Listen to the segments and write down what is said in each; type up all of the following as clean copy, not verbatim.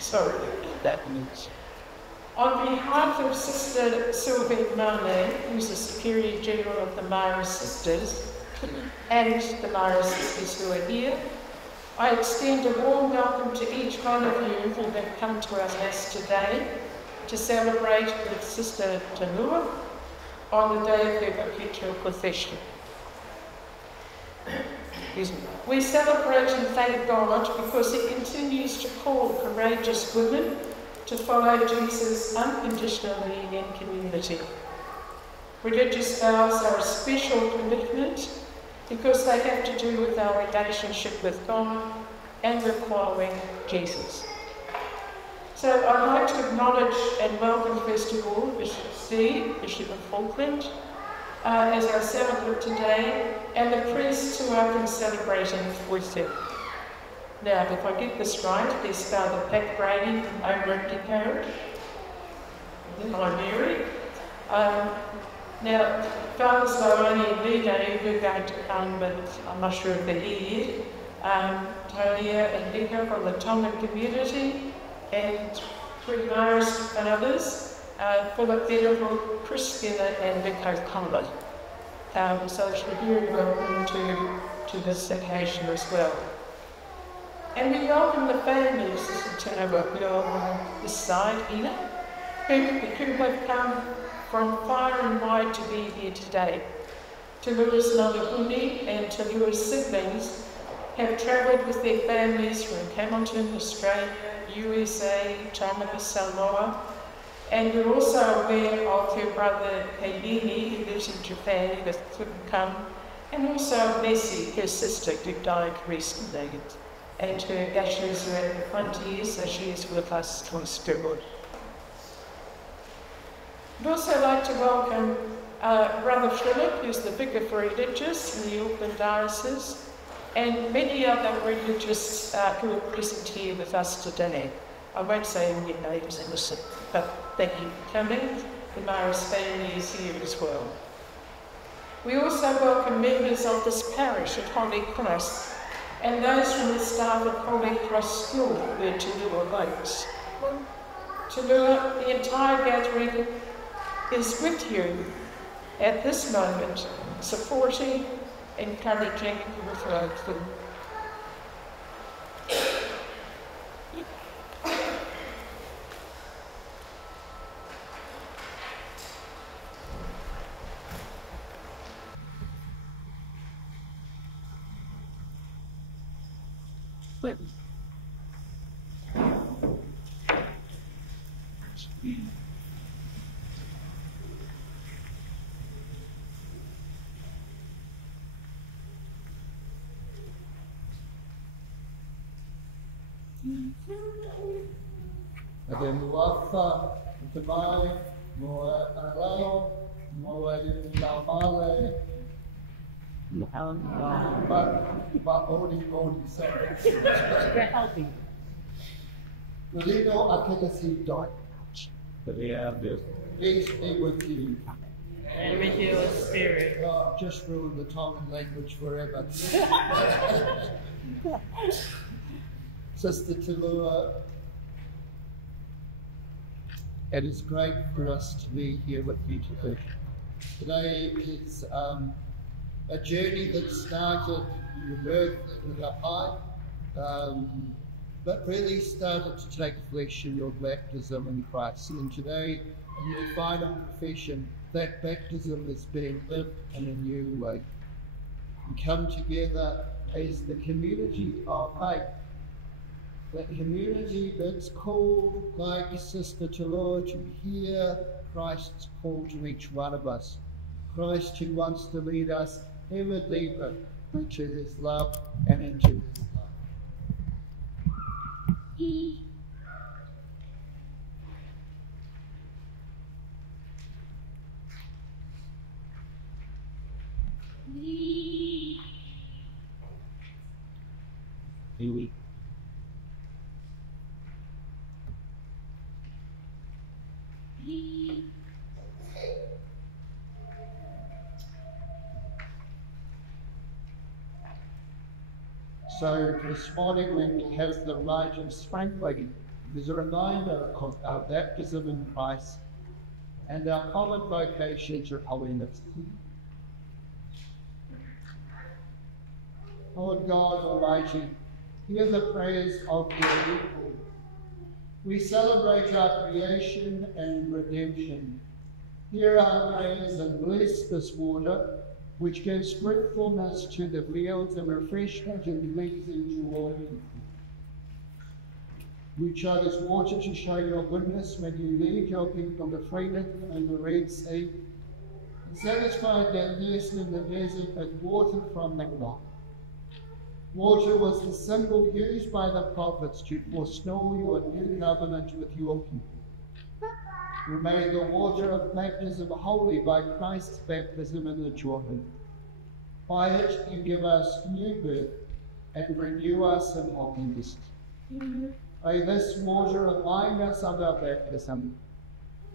Sorry, that means. On behalf of Sister Sylvie Mane, who's the Superior General of the Mara Sisters, and the Mara Sisters who are here, I extend a warm welcome to each one of you who have come to our Mass today to celebrate with Sister Tulua on the day of her perpetual procession. We celebrate and thank God because He continues to call courageous women to follow Jesus unconditionally in community. Religious vows are a special commitment because they have to do with our relationship with God and with following Jesus. So I'd like to acknowledge and welcome first of all Bishop C, Bishop of Falkland, as our celebrant today, and the priests who are been celebrating with him. Now, if I get this right, there's Father Pat Brady from over at Dico. I'm Mary. Now, Father Sloane and Lida who are going to come, but I'm not sure if they're here yet. Tonia and Dico from the Tongan community, and three Maris and others, Philip Venerable, Christina and Nico Conlon. So it's very welcome to this occasion as well. And we welcome the families, Sister Tulua, who are on this side here, who have come from far and wide to be here today. Tulua's Nalahuni and Tulua's siblings have travelled with their families from Hamilton, Australia, USA, Tonga, Samoa, and we're also aware of her brother Kailini, who lives in Japan, who couldn't come, and also Messi, her sister, who died recently. And her ashes are at the front here, so she is with us to spirit. I'd also like to welcome Brother Philip, who's the Vicar for Religious in the Auckland Diocese, and many other religious who are present here with us today. I won't say all your names, but thank you for coming. The Maris family is here as well. We also welcome members of this parish at Holy Cross, and those from the staff of Holy Cross School where Tulua works. Tulua, the entire gathering is with you at this moment, supporting, encouraging, and reflecting. Ade muafa, utamai, moa arao, moa laumale, but only sorry. We're helping. Nalino akekasi dot. Peace be with you. And with your spirit. God, just ruin the Tongan language forever. Sister Tulua, it is great for us to be here with you today. Today is a journey that started in your birth with a high, but really started to take flesh in your baptism in Christ. And today, in your final profession, that baptism is being lived in a new way. We come together as the community of faith, that community that's called, like Sister Tulua, to hear Christ's call to each one of us. Christ who wants to lead us ever deeper into His love and into His love. So this morning when we have the rite of sprinkling, there's a reminder of our baptism in Christ and our common vocation to holiness. Lord God Almighty, hear the prayers of your people. We celebrate our creation and redemption. Hear our prayers and bless this water, which gives fruitfulness to the fields and refreshment and cleansing to all people. We chose water to show your goodness when you lead your people to freedom and the Red Sea, and satisfied their thirst in the desert with water from the rock. Water was the symbol used by the prophets to forestall your new covenant with your people. You made the water of baptism holy by Christ's baptism in the Jordan. By it you give us new birth and renew us in holiness. May this water remind us of our baptism,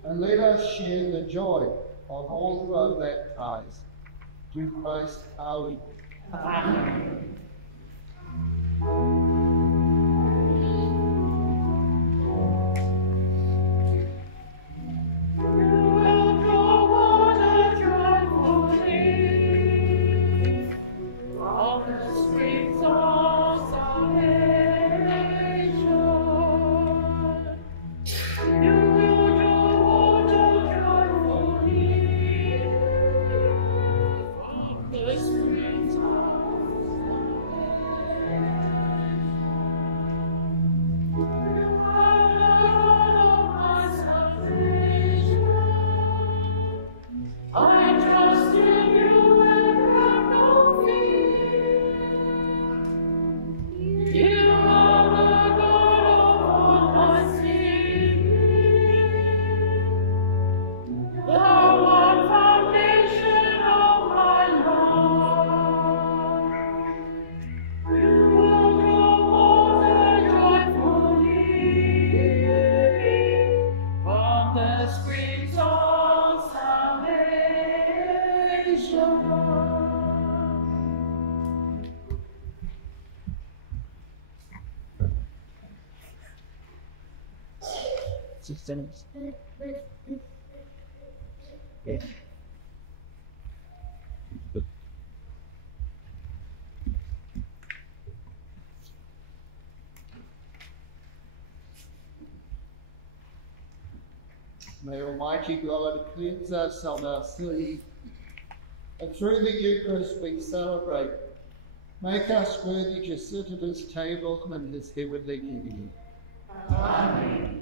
and let us share the joy of all who are baptized. Through Christ our Lord. Amen. Yeah. May Almighty God cleanse us of our sin, and through the Eucharist we celebrate, make us worthy to sit at his table in his heavenly kingdom. Amen.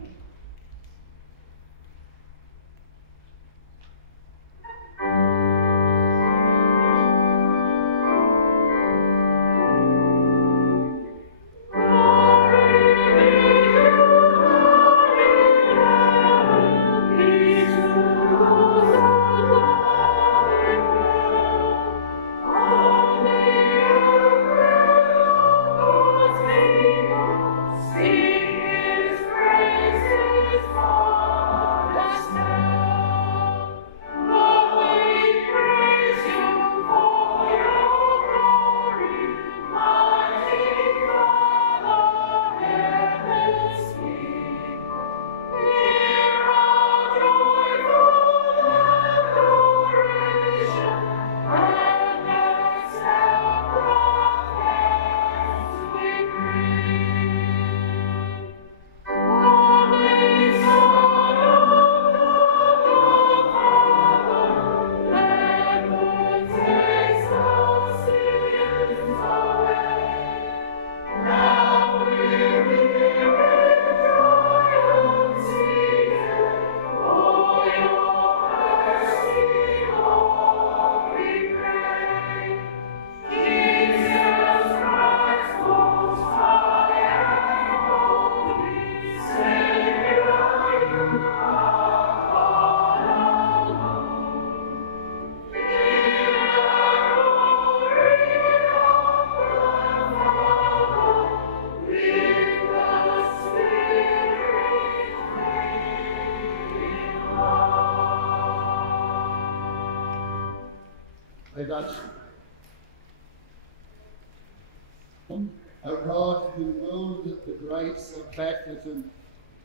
O God, who willed that the grace of baptism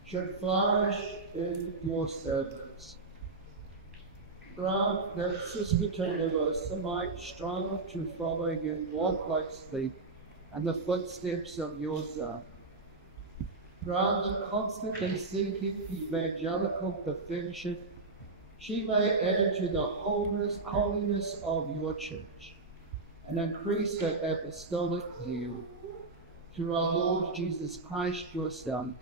should flourish in your servants, grant that Sister Tulua might strive to follow you, walk like sleep, and the footsteps of your Son. Grant that constantly seeking evangelical perfection, she may enter to the holiness of your church, and increase her apostolic zeal. Through our Lord Jesus Christ, your Son,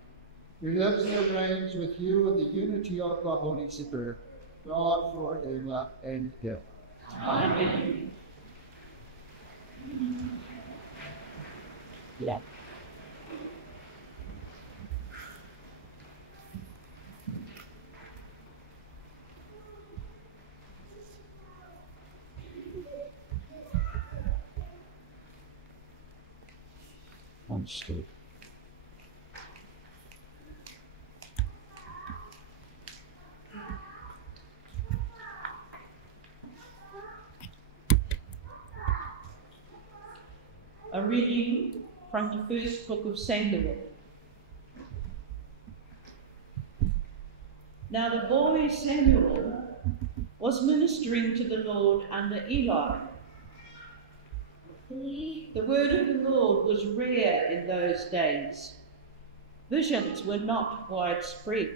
who lives and reigns with you in the unity of the Holy Spirit, God forever and ever. Amen. Yeah. Understood. A reading from the first book of Samuel. Now the boy Samuel was ministering to the Lord under Eli. The word of the Lord was rare in those days. Visions were not widespread.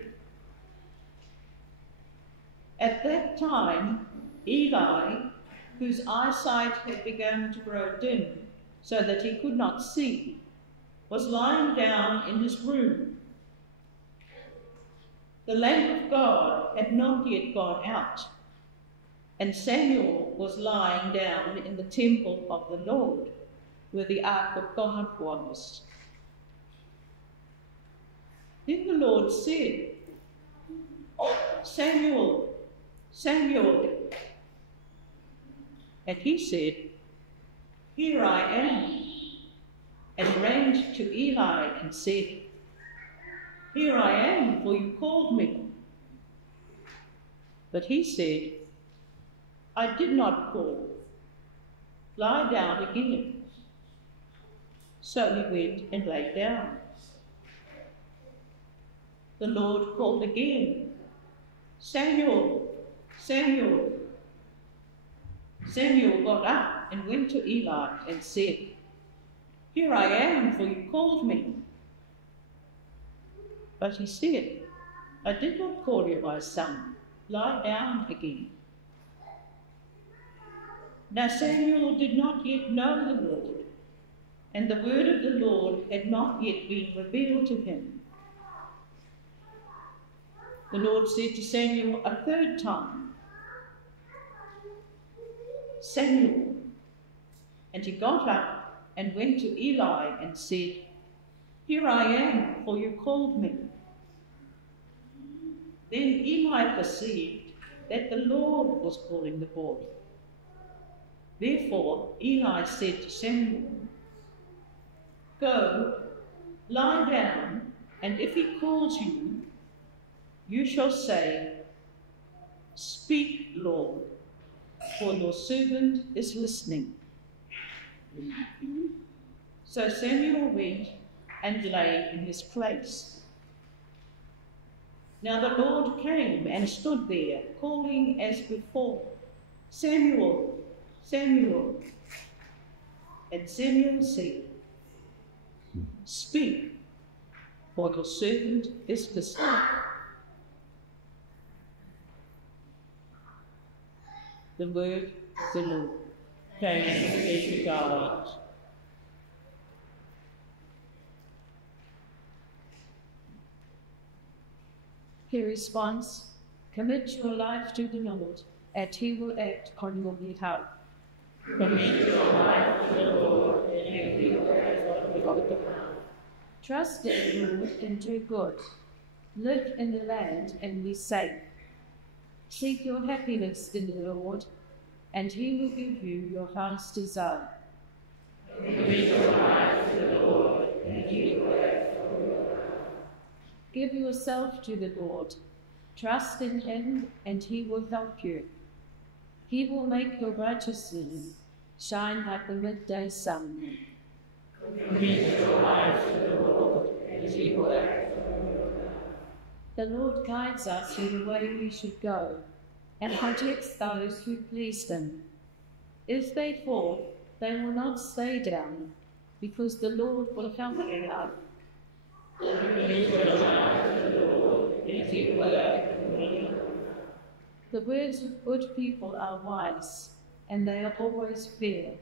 At that time, Eli, whose eyesight had begun to grow dim so that he could not see, was lying down in his room. The lamp of God had not yet gone out, and Samuel was lying down in the temple of the Lord, where the ark of God was. Then the Lord said, "Oh, Samuel, Samuel." And he said, "Here I am," and ran to Eli and said, "Here I am, for you called me." But he said, "I did not call. Lie down again." So he went and lay down. The Lord called again, "Samuel, Samuel." Samuel got up and went to Eli and said, "Here I am, for you called me." But he said, "I did not call you, my son. Lie down again." Now Samuel did not yet know the Lord, and the word of the Lord had not yet been revealed to him. The Lord said to Samuel a third time, "Samuel." And he got up and went to Eli and said, "Here I am, for you called me." Then Eli perceived that the Lord was calling the boy. Therefore Eli said to Samuel, "Go, lie down, and if he calls you, you shall say, 'Speak, Lord, for your servant is listening.'" So Samuel went and lay in his place. Now the Lord came and stood there, calling as before, "Samuel, Samuel." And Samuel said, "Speak, for your servant is listening." The word of the Lord. Thanks be to God. He responds, "Commit your life to the Lord, and he will act on your behalf." Commit your life to the Lord, and he will act on your behalf. Trust in the Lord and do good. Live in the land and be safe. Seek your happiness in the Lord, and he will give you your heart's desire. Commit your life to the Lord, and he will act on your behalf. Give yourself to the Lord. Trust in him, and he will help you. He will make your righteousness shine like the midday sun. The Lord guides us in the way we should go, and protects those who please him. If they fall, they will not stay down, because the Lord will help them up. The words of good people are wise, and they are always fair.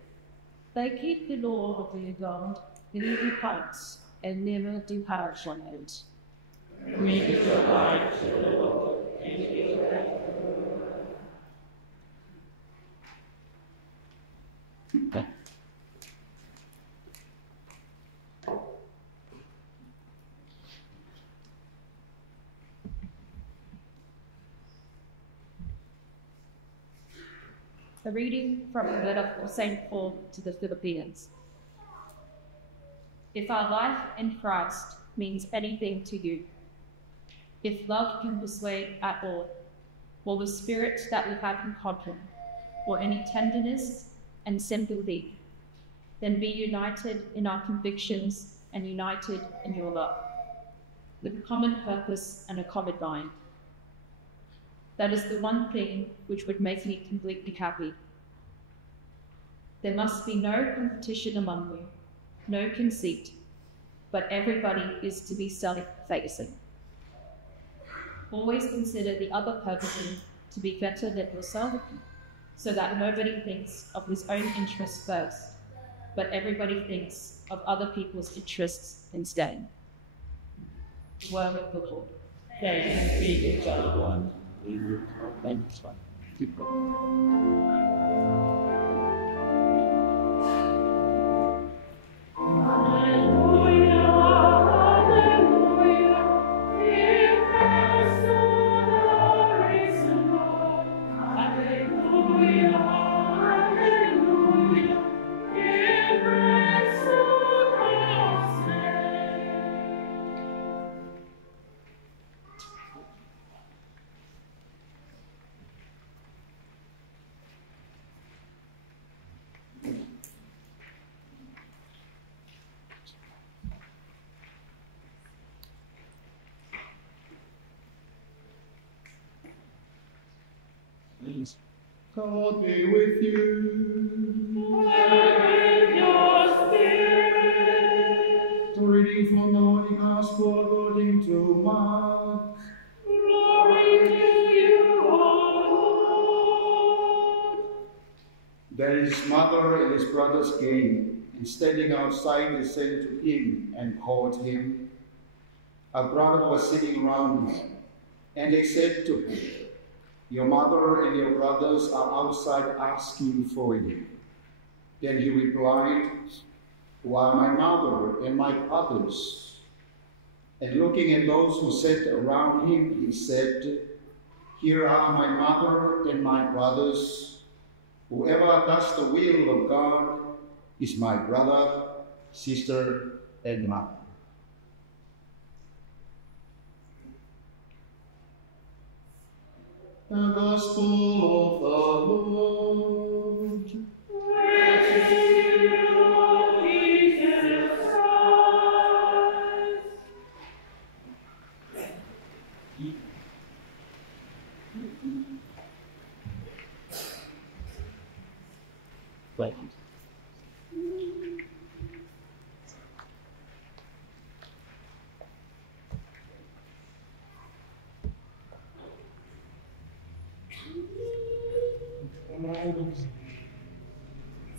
They keep the law of their God in every place, and never depart from it. The reading from the letter of St. Paul to the Philippians. If our life in Christ means anything to you, if love can persuade at all, or the spirit that we have in common, or any tenderness and sympathy, then be united in our convictions and united in your love, with a common purpose and a common mind. That is the one thing which would make me completely happy. There must be no competition among you, no conceit, but everybody is to be self-effacing. Always consider the other person to be better than yourself, so that nobody thinks of his own interests first, but everybody thinks of other people's interests instead. Word of the Lord. Thanks be to God. Thanks. God be with you. And with your spirit. The reading from the Holy Gospel according to Mark. Glory to you, O Lord. Then his mother and his brothers came, and standing outside they sent to him and called him. A brother was sitting round him, and they said to him, "Your mother and your brothers are outside asking for you." Then he replied, "Who are my mother and my brothers?" And looking at those who sat around him, he said, "Here are my mother and my brothers. Whoever does the will of God is my brother, sister, and mother." The Gospel of the Lord. Praise to you, Lord Jesus Christ. Right.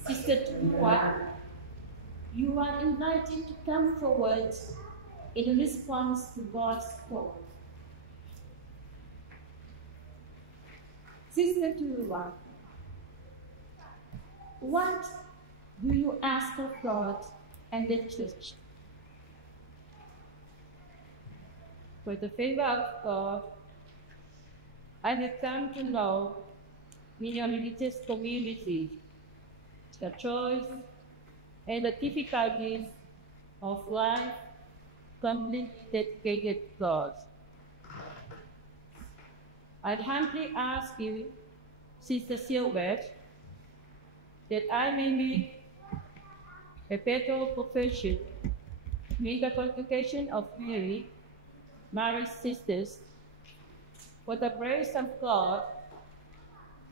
Sister Tulua, you are invited to come forward in response to God's call. Sister Tulua, what do you ask of God and the church? For the favor of God, I have come to know in your religious community the choice and the difficulties of life completely dedicated to God. I humbly ask you, Sister Silbert, that I may meet Perpetual profession, make the convocation of Mary, Mary's sisters, for the praise of God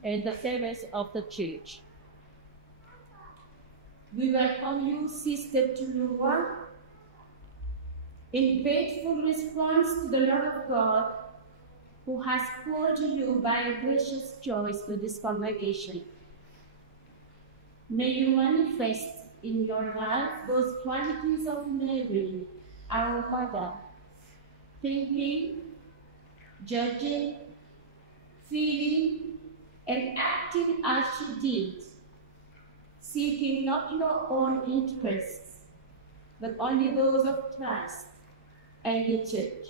and the service of the Church. We welcome you, Sister Tulua, in faithful response to the love of God, who has called you by a gracious choice to this congregation. May you manifest in your life those qualities of Mary, our Mother, thinking, judging, feeling, and acting as she did, seeking not your own interests, but only those of Christ and the Church.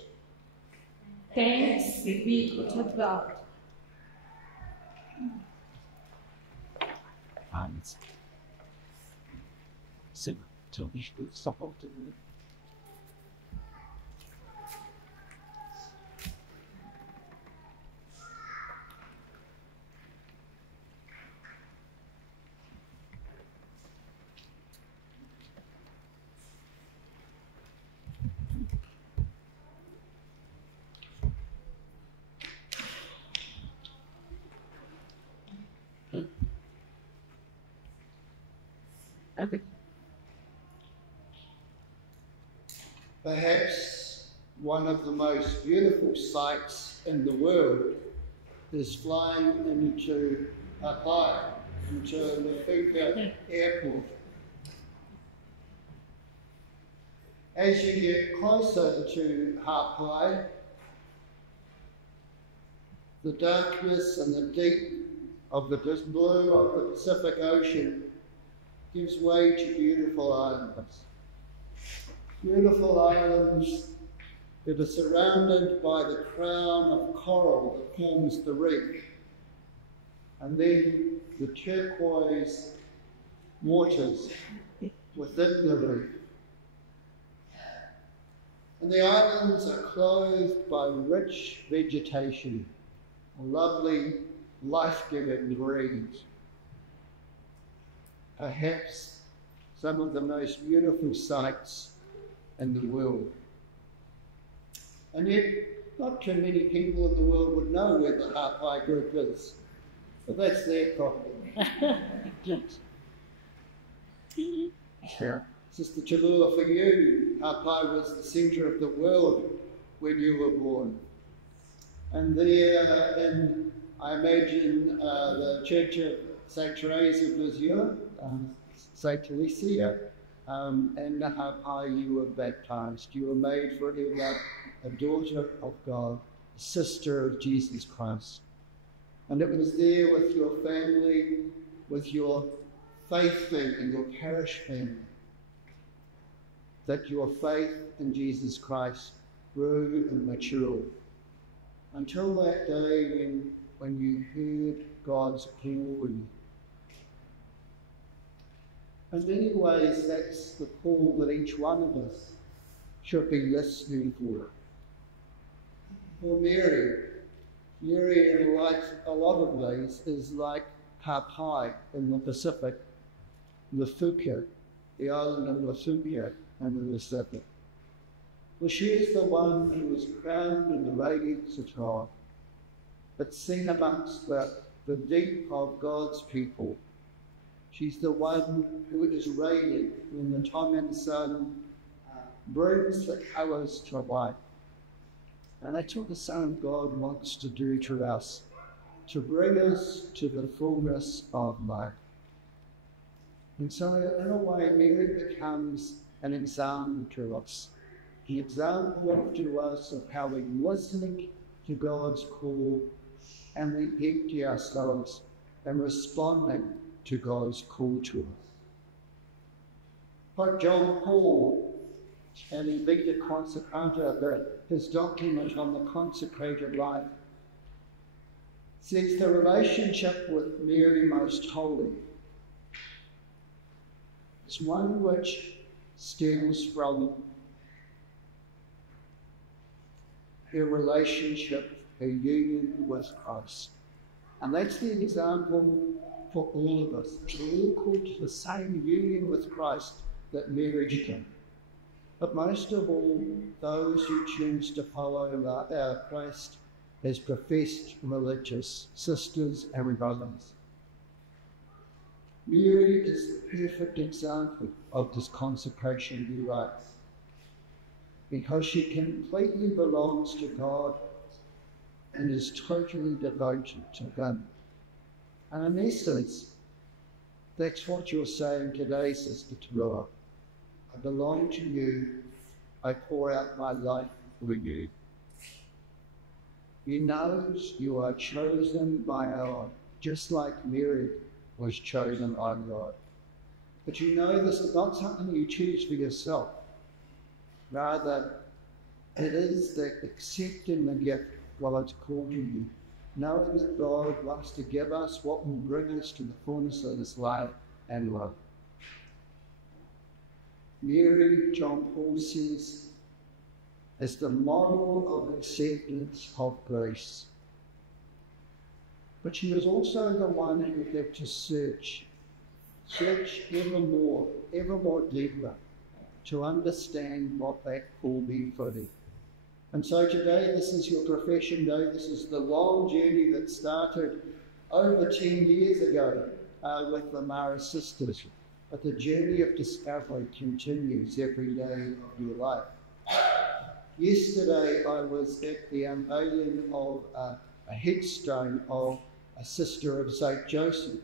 Thanks be to God. Perhaps one of the most beautiful sights in the world is flying into Hapai, into the airport. As you get closer to Hapai, the darkness and the deep of the blue of the Pacific Ocean gives way to beautiful islands. Beautiful islands that are surrounded by the crown of coral that forms the reef, and then the turquoise waters within the reef. And the islands are clothed by rich vegetation, lovely, life-giving greens. Perhaps some of the most beautiful sights in the world. And yet, not too many people in the world would know where the Hapai group is, but that's their problem. Sure. Sister Tulua, for you, Hapai was the centre of the world when you were born. And there, I imagine, the Church of St. Therese of Lisieux, St. Teresa, and Hapai, you were baptized. You were made forever a daughter of God, a sister of Jesus Christ. And it was there with your family, with your faith family, your parish family, that your faith in Jesus Christ grew and matured. Until that day when you heard God's call. In many ways, that's the call that each one of us should be listening for. For Mary, in a lot of ways, is like Hapai in the Pacific, Lefouka, the island of Lefouka in the Pacific. Well, she is the one who was crowned in the radiance of God, but seen amongst the deep of God's people. She's the one who is radiant when the tonguing sun brings the colours to light. And that's what the Son of God wants to do to us, to bring us to the fullness of life. And so, in a way, Mary becomes an example to us, an example to us of how we listen to God's call and we empty ourselves and responding to God's call to us. Like John Paul, and in Vita Consecrata, his document on the consecrated life, says the relationship with Mary Most Holy is one which stems from her relationship, her union with Christ. And that's the example for all of us. We're all called to the same union with Christ that marriage can. But most of all, those who choose to follow our Christ as professed religious sisters and brothers. Mary is the perfect example of this consecration we write, because she completely belongs to God and is totally devoted to Him. And in essence, that's what you're saying today, Sister Tulua. I belong to you. I pour out my life for you. You know you are chosen by God, just like Mary was chosen by God. But you know this is not something you choose for yourself. Rather, it is that accepting the gift while it's called to you, knowing that God wants to give us what will bring us to the fullness of His life and love. Mary, John Paul says, is the model of acceptance of grace. But she was also the one who had to search ever more deeper to understand what that call meant for her. And so today, this is your profession day. This is the long journey that started over 10 years ago with the Mara sisters. But the journey of discovery continues every day of your life. Yesterday, I was at the unveiling of a headstone of a sister of St. Joseph,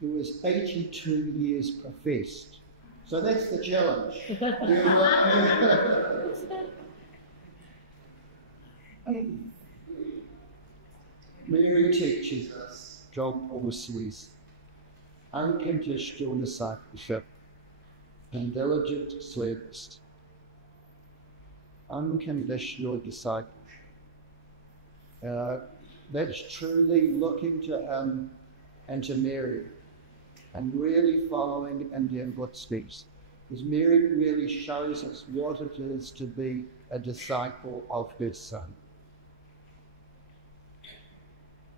who was 82 years professed. So that's the challenge. Mary teaches us, John Paul says, unconditional discipleship and diligent service. Unconditional discipleship. That's truly looking to Him and to Mary and really following in their footsteps. Because Mary really shows us what it is to be a disciple of her Son.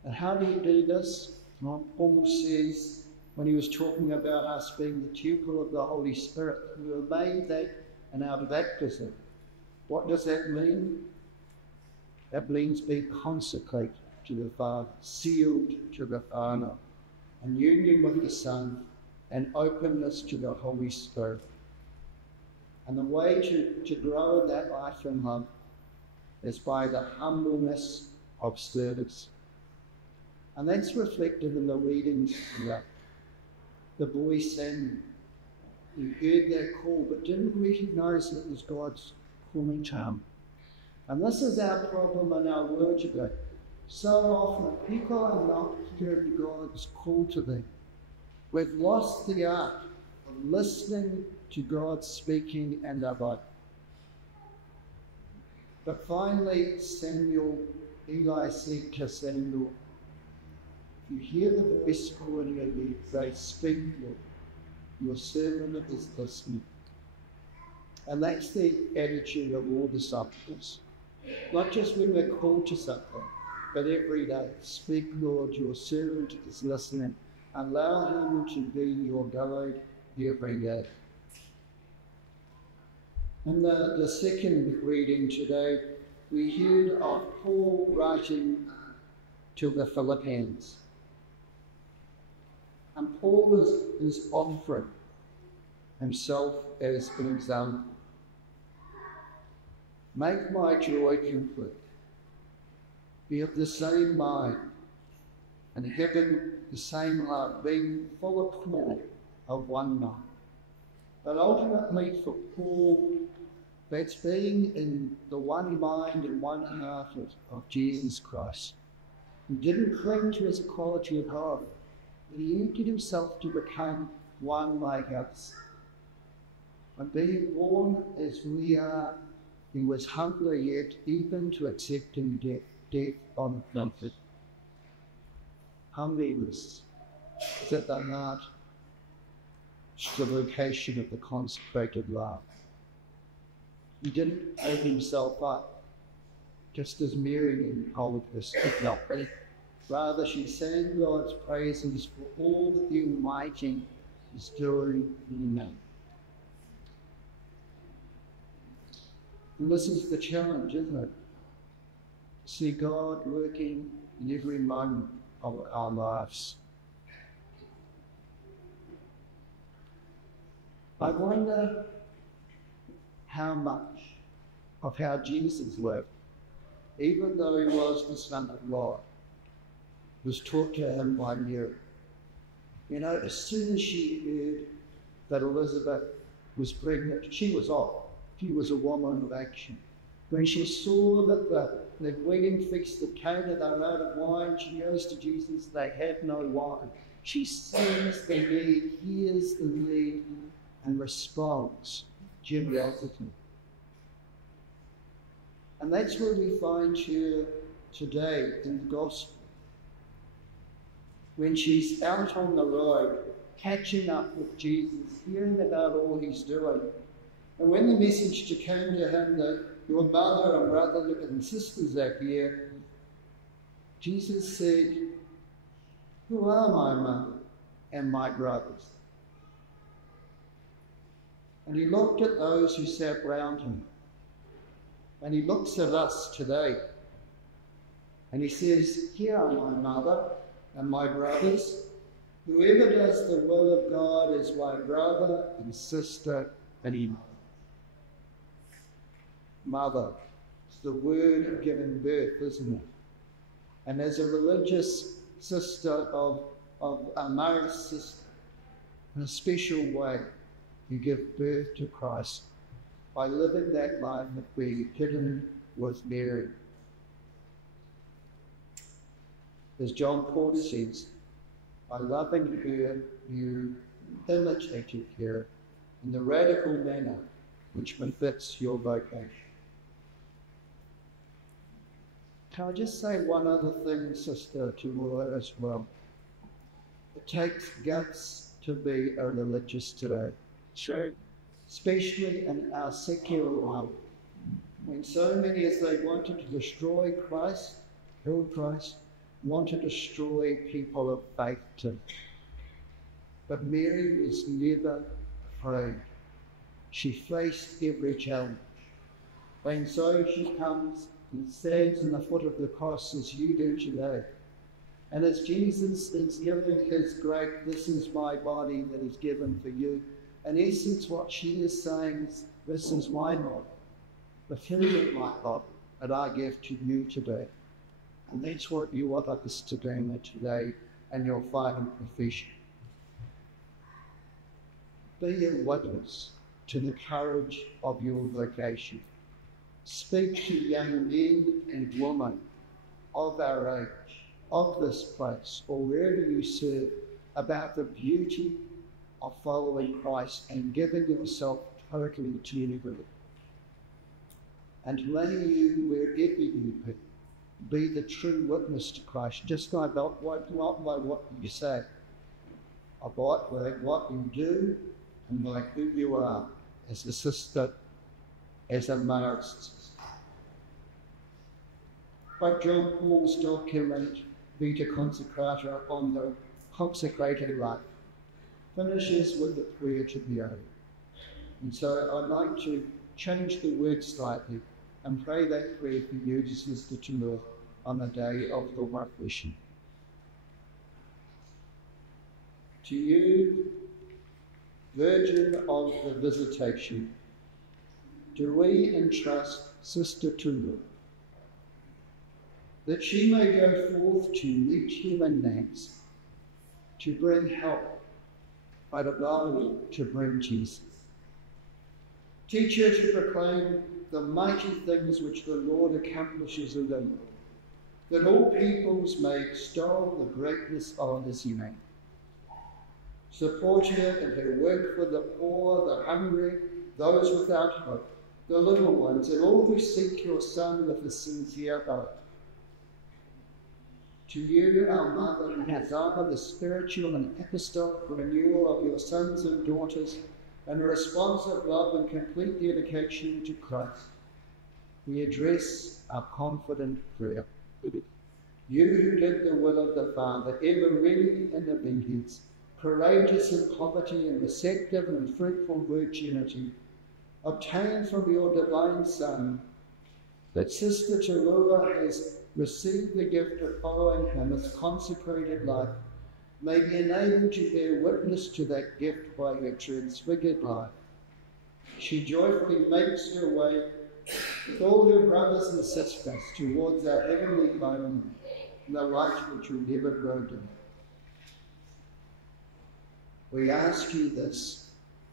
And how do you do this? Well, Paul says, when he was talking about us being the temple of the Holy Spirit, we were made that in our baptism. What does that mean? That means being consecrated to the Father, sealed to the Father, and union with the Son, and openness to the Holy Spirit. And the way to grow in that life in love is by the humbleness of service. And that's reflected in the readings here. The boy sang, he heard that call, but didn't recognize that it was God's calling to him. And this is our problem in our world today. So often people are not hearing God's call to them. We've lost the art of listening to God speaking and obeying. But finally, Eli said to Samuel, you hear the voice calling you, they speak, Lord. Your servant is listening. And that's the attitude of all disciples. Not just when we're called to something, but every day. Speak, Lord, your servant is listening. Allow him to be your guide every day. In the second reading today, we heard of Paul writing to the Philippians. And Paul is offering himself as an example. Make my joy complete. Be of the same mind and having the same love, being full of joy of one mind. But ultimately for Paul, that's being in the one mind and one heart of Jesus Christ. He didn't cling to his equality of God, but he emptied himself to become one like us. And being born as we are, he was humbler yet, even to accepting death on the cross. Humbleness is at the heart of the vocation of the consecrated love. He didn't open himself up, just as Mary encouraged herself. Rather, she sang God's praises for all that the Almighty is doing in him. And this is the challenge, isn't it? See God working in every moment of our lives. I wonder how much of how Jesus lived, even though he was the Son of God, was taught to him by Mary. You know, as soon as she heard that Elizabeth was pregnant, she was off. She was a woman of action. When she saw that the wedding feast had came and they were out of wine, she goes to Jesus, they have no wine. She sees the need, hears the need, and responds generosity. And that's where we find her today in the gospel. When she's out on the road, catching up with Jesus, hearing about all he's doing. And when the message came to him that your mother and brother and sisters are here, Jesus said, who are my mother and my brothers? And he looked at those who sat round him. And he looks at us today. And he says, here are my mother and my brothers. Whoever does the will of God is my brother and sister and mother. Mother. It's the word of giving birth, isn't it? And as a religious sister of a married sister, in a special way, you give birth to Christ by living that life that we hidden with Mary. As John Paul says, by loving her, you imitated her in the radical manner which befits your vocation. Can I just say one other thing, Sister Tulua, as well? It takes guts to be a religious today. Sure. Especially in our secular world, when so many, as they wanted to destroy Christ, kill Christ, want to destroy people of faith too. But Mary was never afraid. She faced every challenge. And so she comes and stands in the foot of the cross as you do today. And as Jesus is giving his great, this is my body that is given for you, in essence what she is saying is, this is my body, the filling of my body that I give to you today. And that's what you want us to do today in your final profession. Be a witness to the courage of your vocation. Speak to young men and women of our age, of this place, or wherever you serve, about the beauty of following Christ and giving yourself totally to Him. And may you, wherever you be the true witness to Christ, just not by what you say, about what you do and by who you are as a sister, as a married sister. Like John Paul's document, Vita Consecrata, on the consecrated life, finishes with the prayer to be over. And so I'd like to change the word slightly and pray that prayer for you, Sister Tulua, on the day of the profession. To you, Virgin of the Visitation, do we entrust Sister Tulua, that she may go forth to meet human needs, to bring help, but above all, to bring Jesus. Teach her to proclaim the mighty things which the Lord accomplishes in them, that all peoples may extol the greatness of His name. Support her in her work for the poor, the hungry, those without hope, the little ones, and all who seek your Son with a sincere heart. To you, our Mother, and Hazara, the spiritual and apostolic renewal of your sons and daughters, and a responsive love and complete dedication to Christ, we address our confident prayer. You who did the will of the Father, ever ready in obedience, courageous in poverty and receptive in fruitful virginity, obtained from your divine Son, that Sister Tulua has received the gift of following him as consecrated life, may be enabled to bear witness to that gift by her transfigured life. She joyfully makes her way with all her brothers and sisters towards our heavenly home, the light which will never grow dim. We ask you this,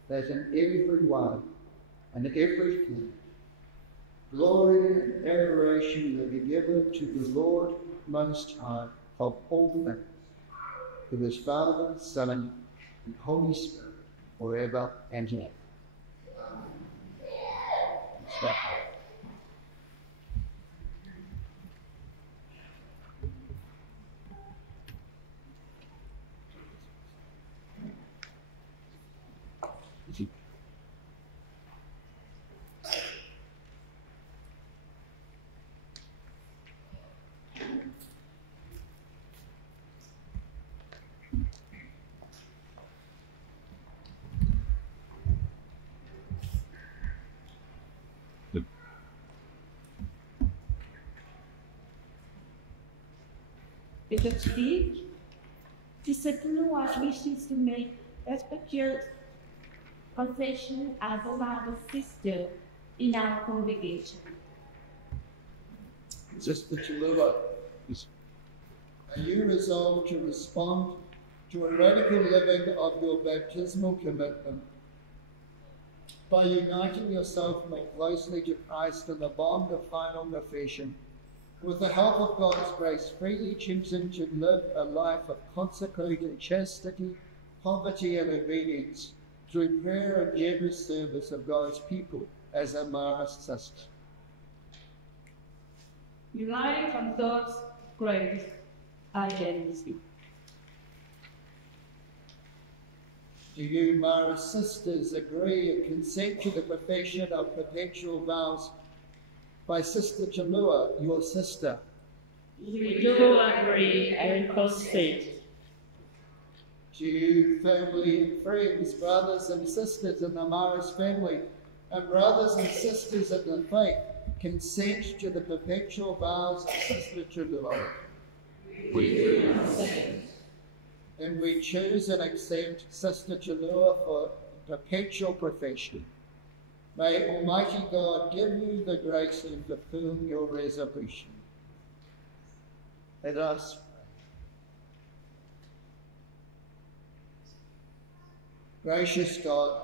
that in every one and everything, glory and adoration may be given to the Lord Most High of all things, to his Father, Son, and Holy Spirit, forever and ever. Stop. Because he, Sister Tulua wishes to make a special confession as a Bible sister in our congregation. Sister Tulua, are you resolved to respond to a radical living of your baptismal commitment by uniting yourself more closely to Christ in the bond of final confession? With the help of God's grace, freely choosing to live a life of consecrated chastity, poverty, and obedience through prayer and generous service of God's people as a Mara sister. Relying on God's grace, I generously. Do you, Mara sisters, agree and consent to the profession of perpetual vows by Sister Tulua, your sister? We do agree and consent. To you, family and friends, brothers and sisters in the Mara's family, and brothers and sisters in the faith, consent to the perpetual vows of Sister Tulua? We do consent. And we choose and accept Sister Tulua for perpetual profession. May Almighty God give you the grace and fulfill your resolution. Let us pray. Gracious God,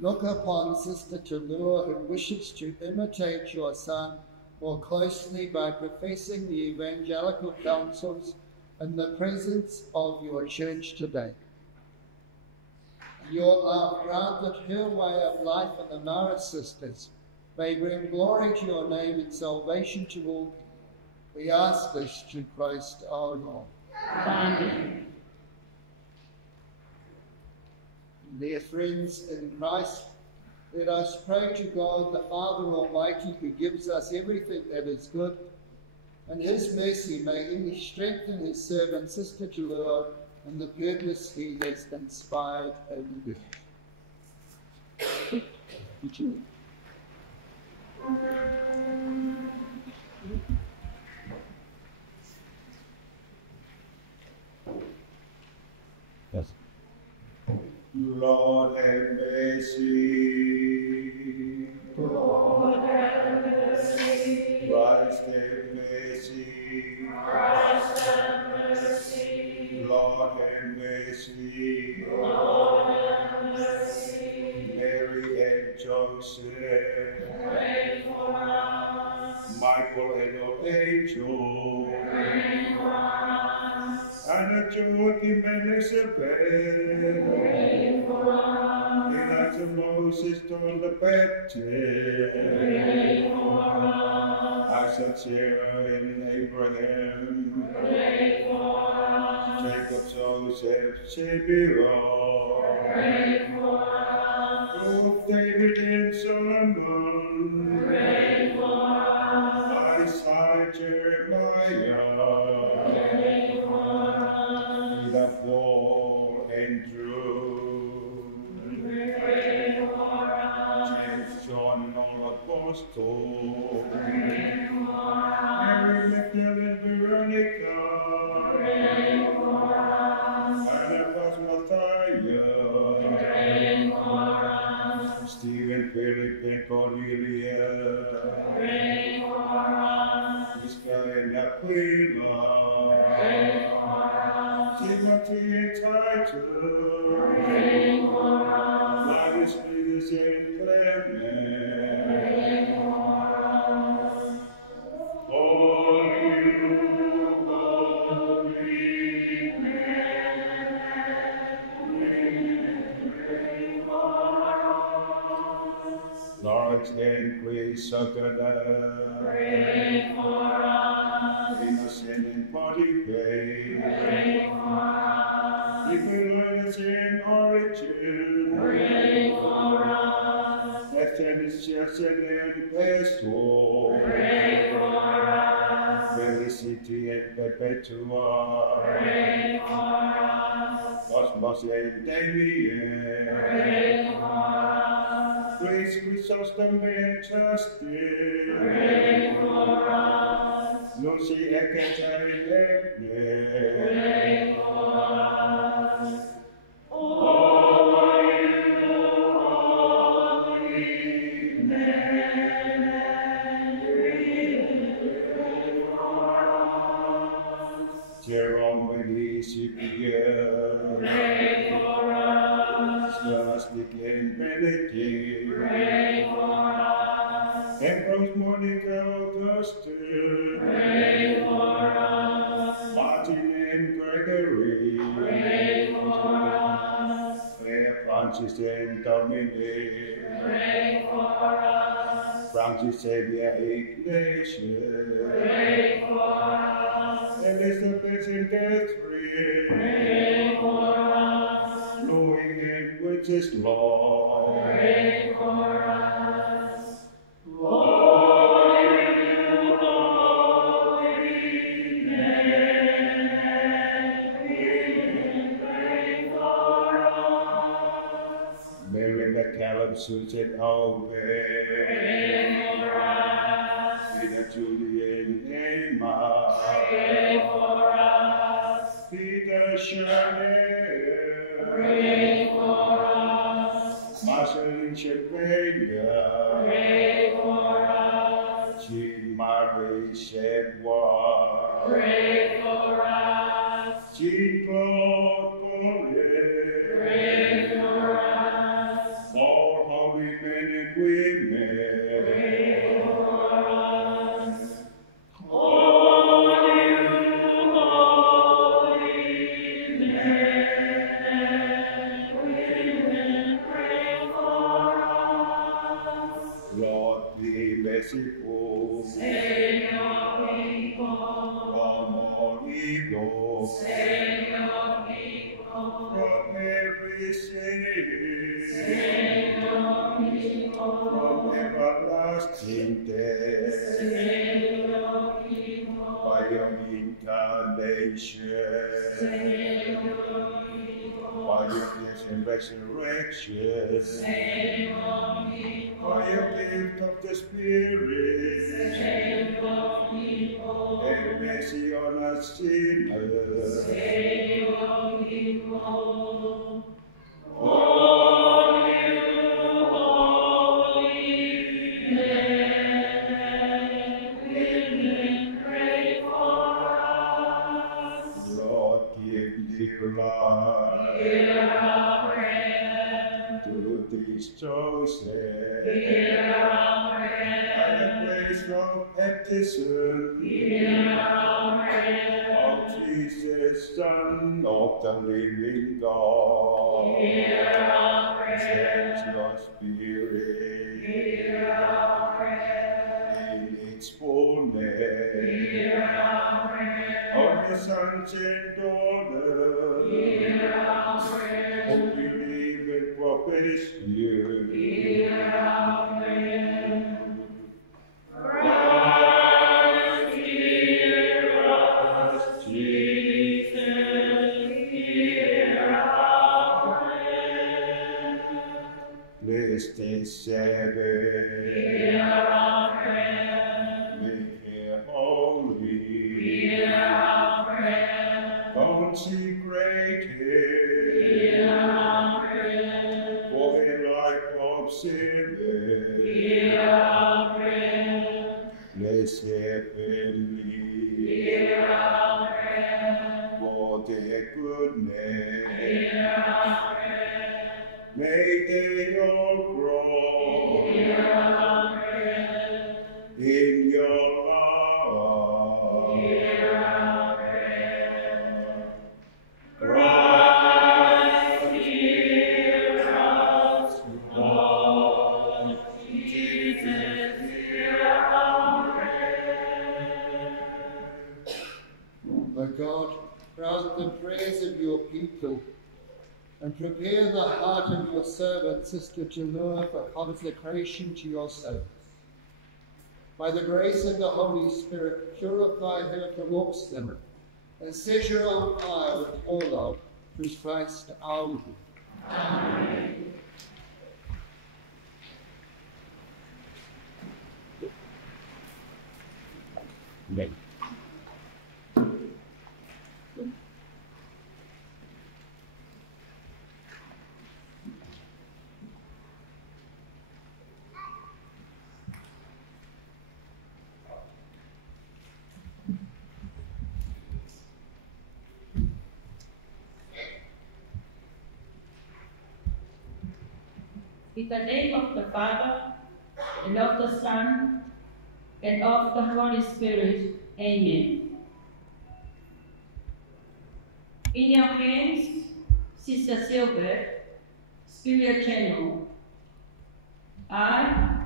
look upon Sister Tulua, who wishes to imitate your Son more closely by professing the evangelical counsels in the presence of your church today. Your love grant that her way of life and the Mara sisters may bring glory to your name and salvation to all people. We ask this through Christ our Lord. Amen. Dear friends in Christ, let us pray to God the Father Almighty, who gives us everything that is good. In his mercy may he strengthen his servant Sister Tulua and the purpose he has inspired and given. Yes. Lord have mercy. Lord have mercy. Christ have mercy. Christ have mercy. Lord have mercy. Lord have mercy. Mary and Joseph. Pray for us. Michael and Angel. Pray for us. Anna Joachim and Elizabeth. Pray for us. Elijah, Moses, John the Baptist. Pray for us. Isaac, Sarah, and Abraham. Pray for us. Jacob, Joseph, Zebulon. Pray for us. Of David and Solomon. Pray for us. Isaiah, Jeremiah. Pray for us. The four and true. Pray for us. James, authority and title. Pray for us. By the Spirit and clearness. Pray for us. For you, holy Lord, increase of God. Pray for us. Innocent in body faith. Pray for us. Equalize in origin. Pray for us. Excellencies and Perpetual. Pray for us. Felicity and Perpetual. Pray for us. Cosmos and Damien. Pray for us. Grace Chrysostom and Justice. Pray for us. Lucy Ekatari Ekne. Pray for us. Jerome Benisipier. Pray for us. Scholastic and Benedict. Pray for us. Ambrose Monica Augustine. Pray for us. Martin and Gregory. Pray for us. Francis and Dominic. Pray for us. Francis Xavier Ignatius. Pray for us. Elizabeth and Catherine. Pray for us. Louis and Wenceslaw. Pray for us. Mary McCallum, Susan Owen. Pray for us. Peter Julian Emma. Pray for us. Peter Shirley. Pray for us. Marceline Chevalier. Pray for us. Jean Marie Chedward. Pray for us. Jean Claude Paulet. Pray for us. All holy men and women. Pray for us. Lord, be merciful. Save your people. From all evil. Save your people. From every sin. Save your people. From everlasting death. Save your people. By your incarnation. Save your people. By your death and resurrection. Save your people. By your gift of the Spirit. Save your people. Have mercy on us sinners. Save your people. Lord, give life Hear our prayer. to these chosen. Hear our By prayer. the grace of baptism Hear our prayer. of Jesus, Son of the living God. Hear our prayer. Send your Spirit Hear our prayer. in its fullness. Hear our prayer. On your sons and daughters Hear our who prayer. believe and profess you. Hear our prayer. Christ, hear us, Jesus, hear our prayer. bless this Sabbath, Hear our prayer. make it holy, Hear our prayer. consecrated Hear our prayer. for a life of service. Hear our prayer. Bless heavenly Hear our prayer. for for their goodness. Hear our prayer. May they all grow Hear our prayer. in your love. Hear our prayer. Christ, Hear us, Lord Jesus, hear our prayer. O God, grant the prayers of your people and prepare the heart of your servant, Sister Tulua, for consecration to your service. By the grace of the Holy Spirit, purify her towards them and set her on fire with all love, through Christ our Lord. Amen. Amen. In the name of the Father, and of the Son, and of the Holy Spirit. Amen. In your hands, Sister Silver, Spirit Channel. I,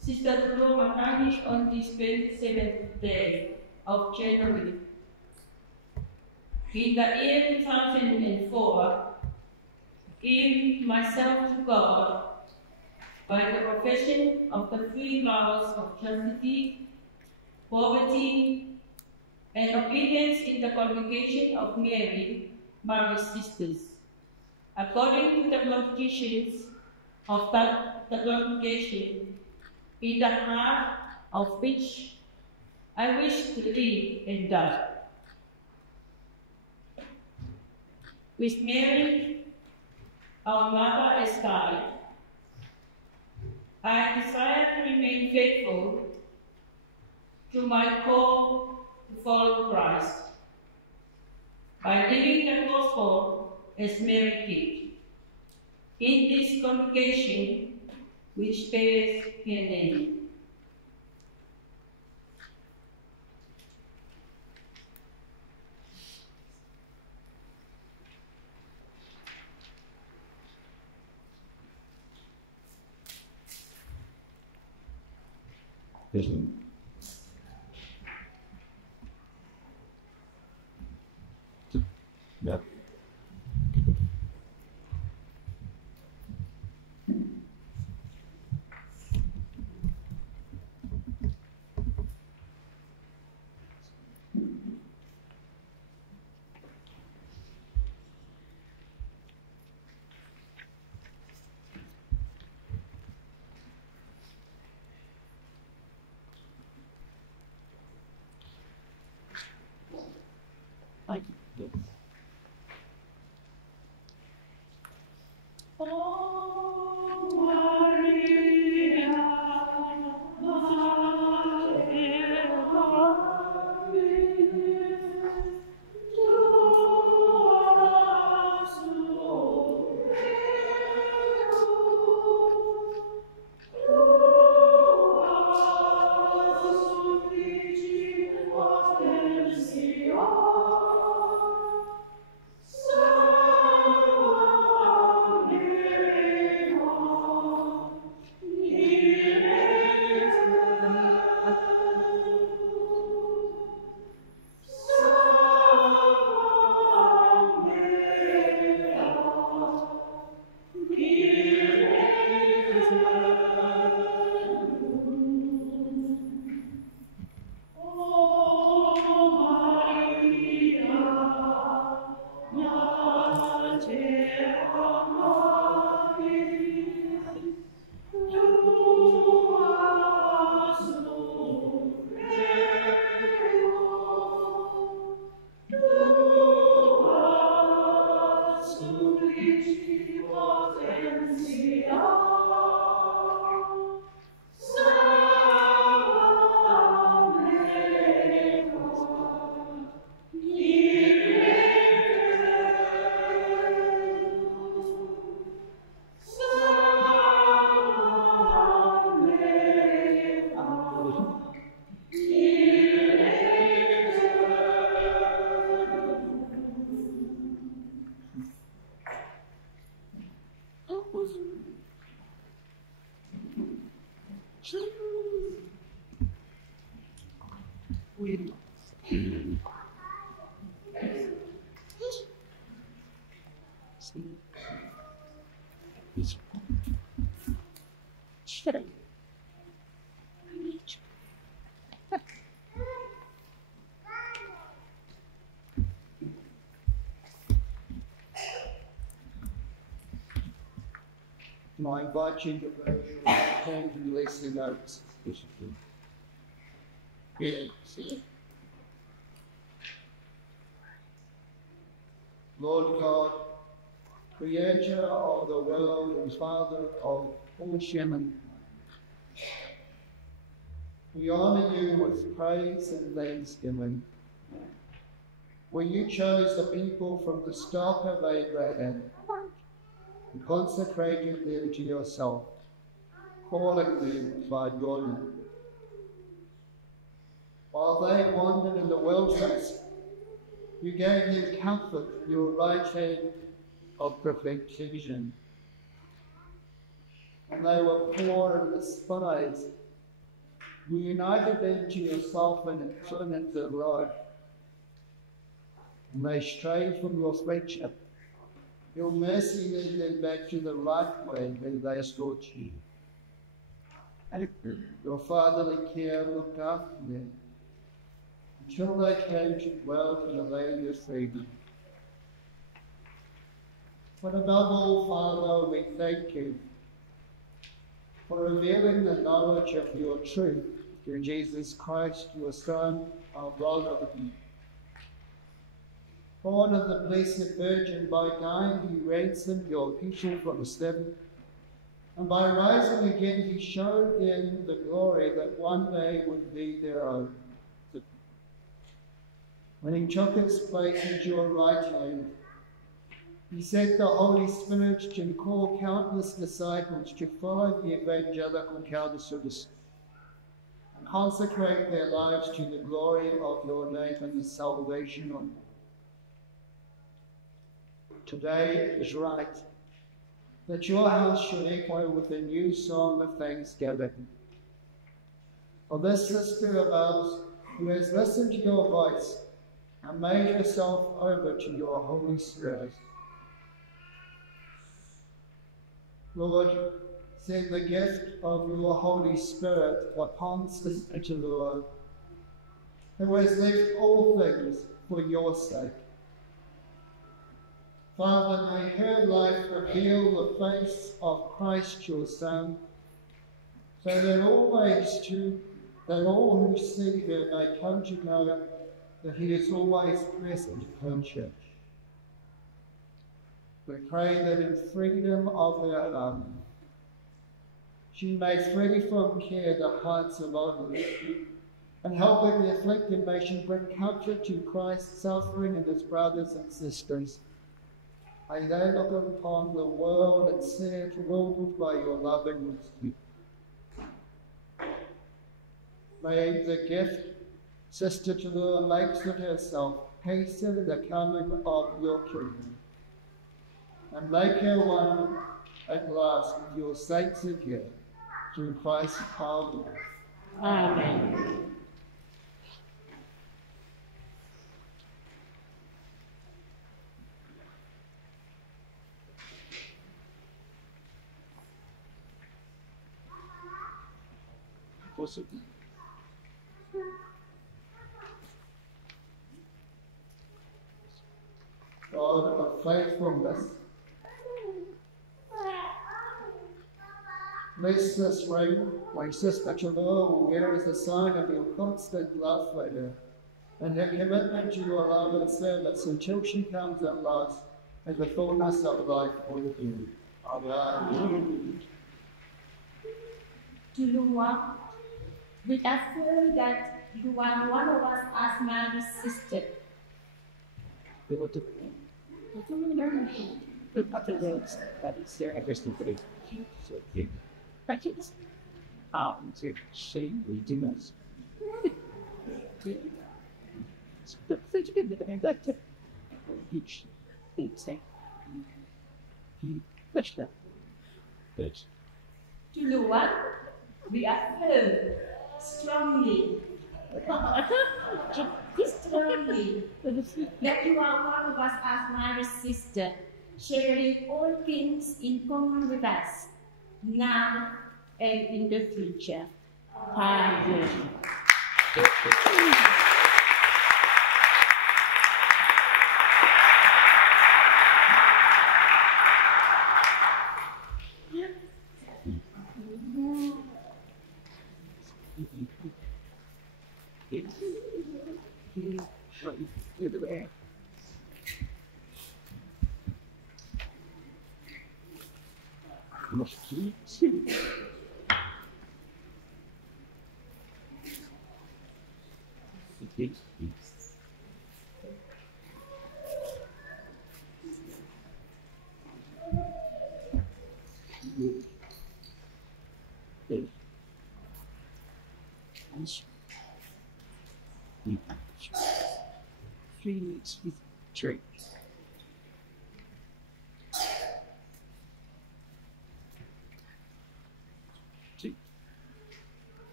Sister Tulua Matangi, on this 27th day of January, in the year 2004, give myself to God by the profession of the three vows of chastity, poverty, and obedience in the congregation of Mary, my sisters, according to the qualifications of the congregation, in the heart of which I wish to live and die. With Mary, our Mother as guide, I desire to remain faithful to my call to follow Christ by living the gospel as Mary did in this congregation which bears her name. Yeah. I invite you to raise your hand and release the notes. Lord God, Creator of the world and Father of all human, we honor you with praise and thanksgiving. When you chose the people from the stock of Abraham and consecrated them to yourself, calling them by your name. While they wandered in the wilderness, you gave them comfort, your right hand of perfection. And they were poor and despised. You united them to yourself in infinite love. And they strayed from your friendship. Your mercy led them back to the right way where they sought you. And your fatherly care looked after them until they came to dwell in the land of freedom. But above all, Father, we thank you for revealing the knowledge of your truth through Jesus Christ, your Son, our God. Born of the Blessed Virgin, by dying he ransomed your people from sin, and by rising again he showed them the glory that one day would be their own. When he took his place at your right hand, he sent the Holy Spirit to call countless disciples to follow the evangelical counsels and consecrate their lives to the glory of your name and the salvation of all. Today it is right that your house should echo with a new song of thanksgiving. For this sister of ours who has listened to your voice and made herself over to your Holy Spirit. Lord, send the gift of your Holy Spirit upon Sister Tulua, who has left all things for your sake. Father, may her life reveal the face of Christ your Son, so that all who see her may come to know that he is always present in her church. We pray that in freedom of her love, she may free from care the hearts of others, and helping the afflicted may she bring comfort to Christ's suffering and his brothers and sisters. May they look upon the world and see it ruled by your loving wisdom. May the gift Sister Tulua makes of herself hasten the coming of your kingdom, and make her one at last with your saints again, through Christ our Lord. Amen. God of faithfulness, bless this ring, my Sister Tulua will wear as a sign of your constant love for her, and her commitment to your love and service until she comes at last as the fullness of life with you. Amen. Tulua, we affirm that you are one of us as Mary's sister. Tulua, we affirm strongly that you are one of us as Mary's sister, sharing all things in common with us, now and in the future. Amen.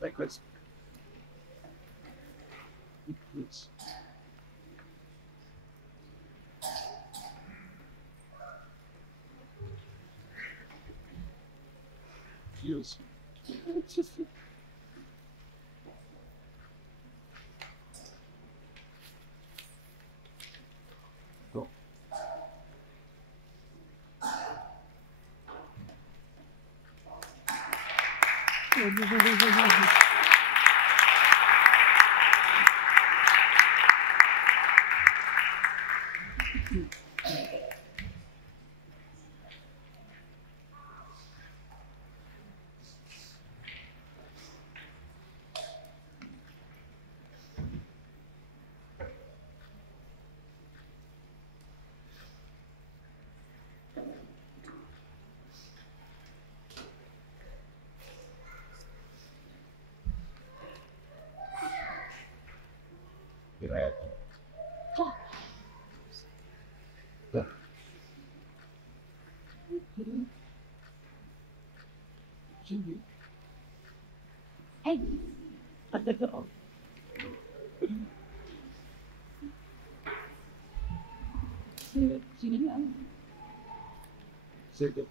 Backwards. Yes. Go. Hey, at the door. Second.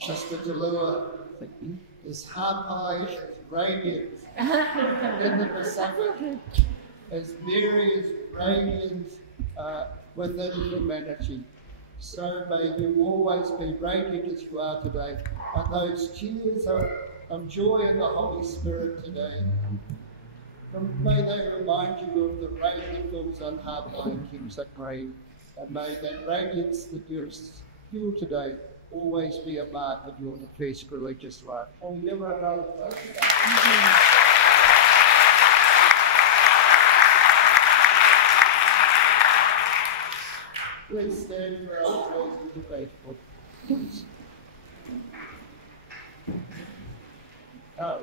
Sister Tulua is high, radiant in the Pacific, as Mary is radiant within humanity. So may you always be radiant as you are today. And those tears of joy in the Holy Spirit today, may they remind you of the radiant films on heart-mind kings that pray. And may that radiance that you feel today always be a mark of your first religious life. Please stand for our praise and the faithful. Oh.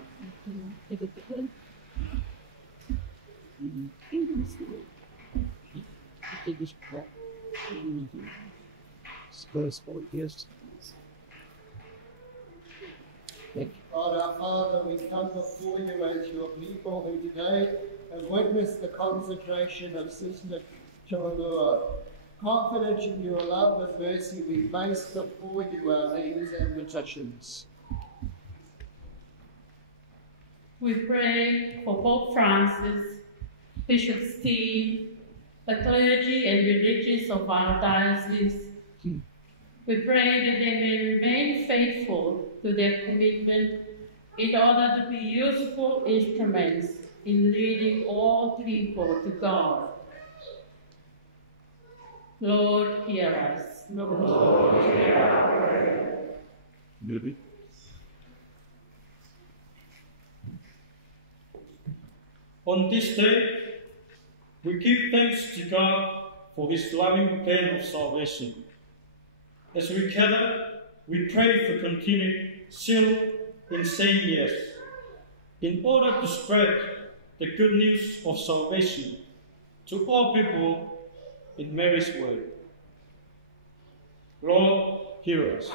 First 4 years. God our Father, we come before you as your people who today have witnessed the consecration of Sister Tulua. Confident in your love and mercy, we place before you our needs and petitions. We pray for Pope Francis, Bishop Steve, the clergy and religious of our diocese. We pray that they may remain faithful to their commitment in order to be useful instruments in leading all people to God. Lord, hear us. Lord, hear our prayer. On this day, we give thanks to God for his loving plan of salvation. As we gather, we pray for continued zeal in saying yes, in order to spread the good news of salvation to all people in Mary's word. Lord, hear us.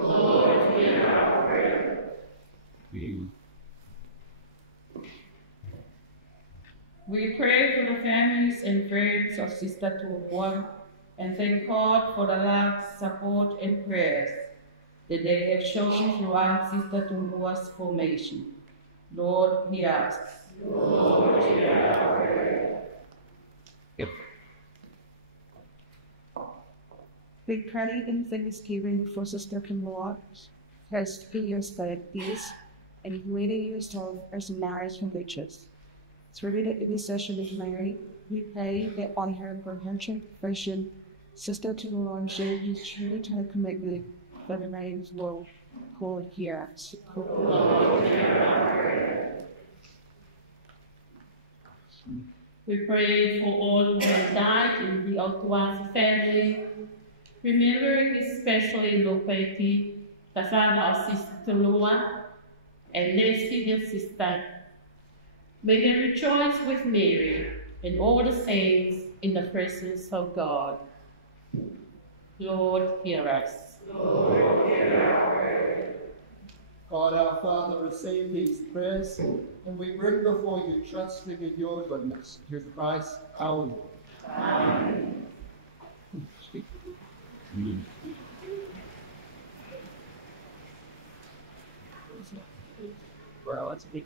Lord, hear our prayer. We pray for the families and friends of Sister Tulua and thank God for the love, support, and prayers that they have shown throughout Sister Tulua's formation. Lord, hear us. Lord, hear our prayer. We pray in thanksgiving for Sister Tulua, her spiritual therapies, and leading yourself as marriage religious. Through the intercession of Mary, we pray that on her prevention profession, Sister Tulua shall be true to her commitment for the Mary's world. Lord, hear us. Lord, hear our prayer. We pray for all who have died in the Otuafi family, remembering especially Lopeti, the son of Sister Tulua, and Leslie, their sister. May they rejoice with Mary and all the saints in the presence of God. Lord, hear us. Lord, hear our prayer. God our Father, receive these prayers, and we bring before you trusting in your goodness, through Christ our Lord. Amen. Bro, that's a big.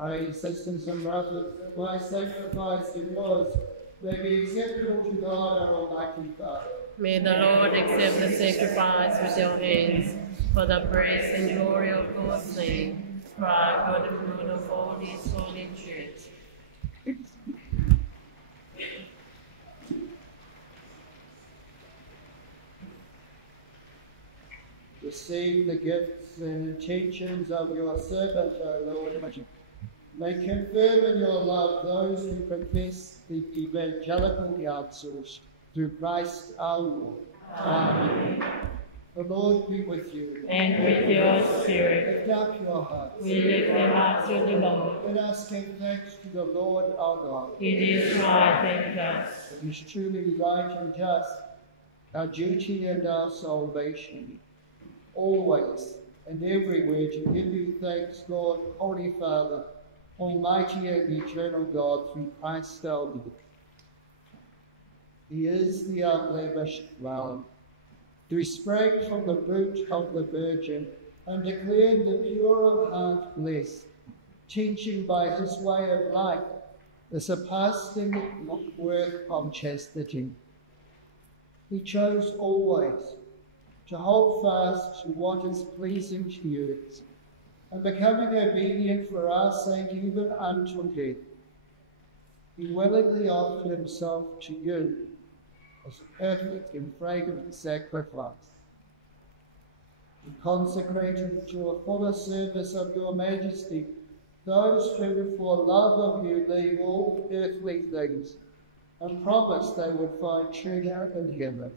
Our sisters and brothers, my sacrifice and yours may be acceptable to God our Almighty Father. May the Lord accept the sacrifice with your hands for the praise and glory of God's name, for our good and good of all His holy church. Receive the gifts and intentions of your servant, O Lord. May confirm in your love those who profess the evangelical counsels through Christ our Lord. Amen. The Lord be with you. And with your spirit. Lift up your hearts. We lift them up to the Lord. Let us give thanks to the Lord our God. It is right and just. It is truly right and just, our duty and our salvation, always and everywhere to give you thanks, Lord, Holy Father, Almighty and eternal God, through Christ our Lord. He is the unblemished Lamb, who sprang from the root of the Virgin and declared the pure of heart blessed, teaching by his way of life the surpassing worth of chastity. He chose always to hold fast to what is pleasing to you, and becoming obedient for our sake even unto death, he willingly offered himself to you as a perfect and fragrant sacrifice. He consecrated to a fuller service of your majesty those who for love of you leave all earthly things and promised they would find treasure in heaven.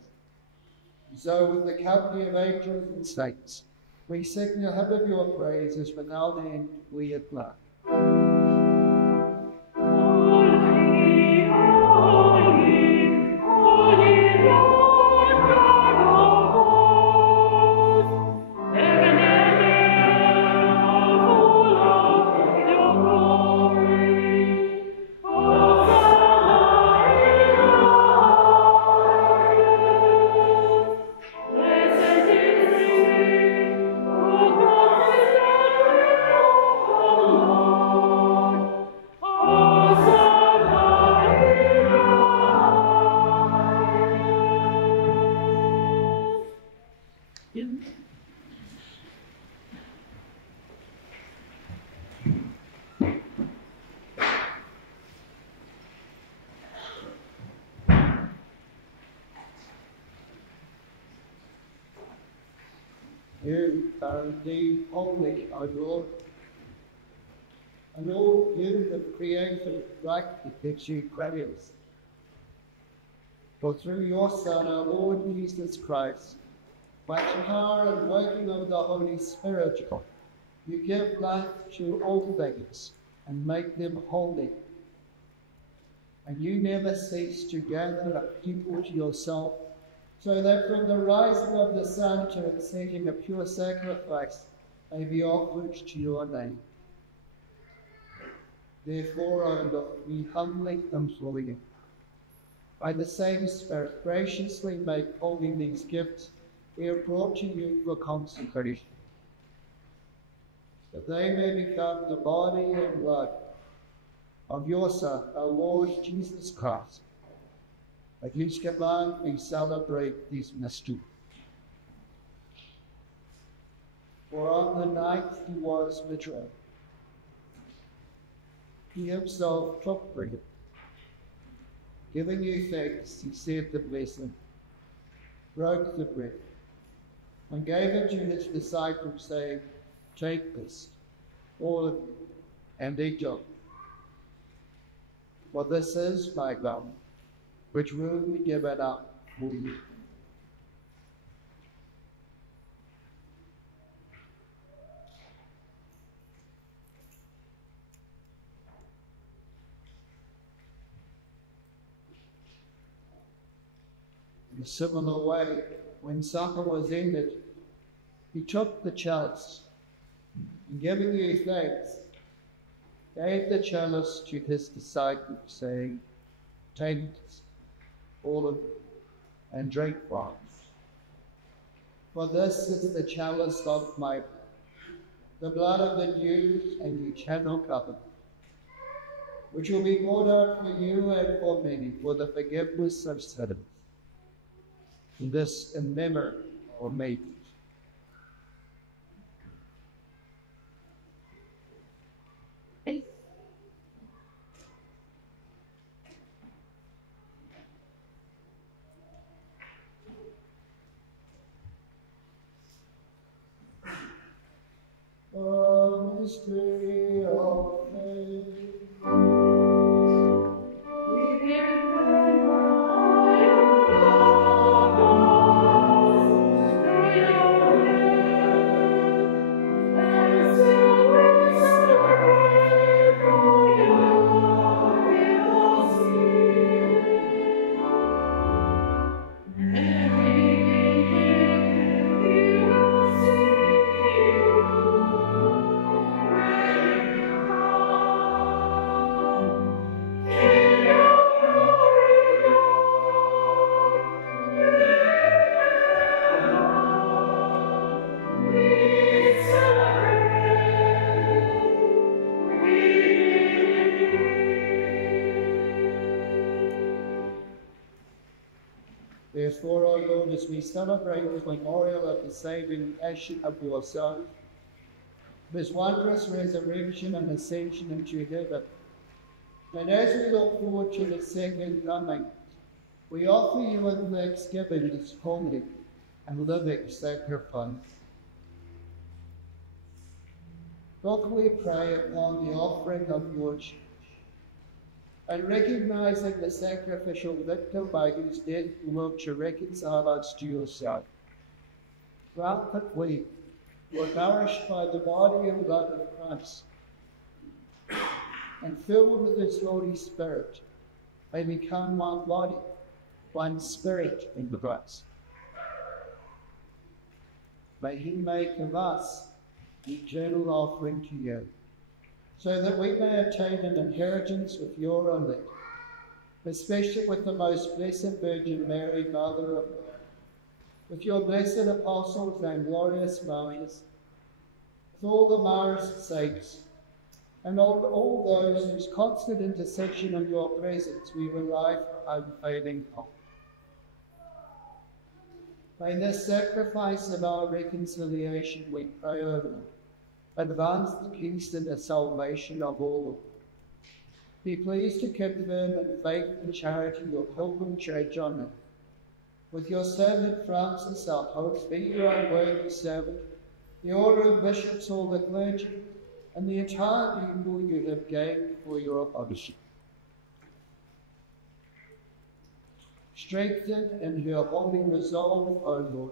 So with the company of angels and saints, we sing the hymn of your praise as with our hand we apply. You are indeed holy, O Lord, and all you have created rightly gives you praise. For through your Son, our Lord Jesus Christ, by the power and working of the Holy Spirit, you give life to all things and make them holy. And you never cease to gather a people to yourself, so that from the rising of the sun to its setting a pure sacrifice may be offered to your name. Therefore, O Lord, we humbly implore you, by the same Spirit, graciously make holy these gifts we have brought to you for consecration, that they may become the body and blood of your Son, our Lord Jesus Christ, at whose command we celebrate these mysteries. For on the night he was betrayed, he himself took bread. Giving you thanks, he said the blessing, broke the bread, and gave it to his disciples, saying, "Take this, all of you, and eat of it. For this is my body, which will be given up for you." In a similar way, when supper was ended, he took the chalice, and giving you thanks, gave the chalice to his disciples, saying, "Take this, all of it, and drink from it. For this is the chalice of my blood, the blood of the new and eternal covenant, which will be poured out for you and for many for the forgiveness of sins. This in memory of me. The mystery of faith. Therefore, O Lord, as we celebrate the memorial of the saving passion of your Son, his wondrous resurrection and ascension into heaven, and as we look forward to the second coming, we offer you in thanksgiving this holy and living sacrifice. Look, we pray upon the offering of your church, and recognizing the sacrificial victim by whose death you will to reconcile us to yourself. Grant that we, who are nourished by the body and blood of Christ, and filled with his Holy Spirit, may become one body, one spirit in Christ. May he make of us the eternal offering to you, so that we may attain an inheritance with your elect, especially with the most blessed Virgin Mary, Mother of God, with your blessed apostles and glorious martyrs, with all the martyrs' saints, and all those whose constant intercession in your presence we rely for unfailing hope. May this sacrifice of our reconciliation, we pray over them, advance the peace and the salvation of all. Be pleased to confirm in faith and charity your pilgrim church on it. With your servant Francis, our host, be your unworthy servant, the order of bishops, all the clergy, and the entire people you have gained for your apostleship. Strengthened in her holy resolve, O Lord,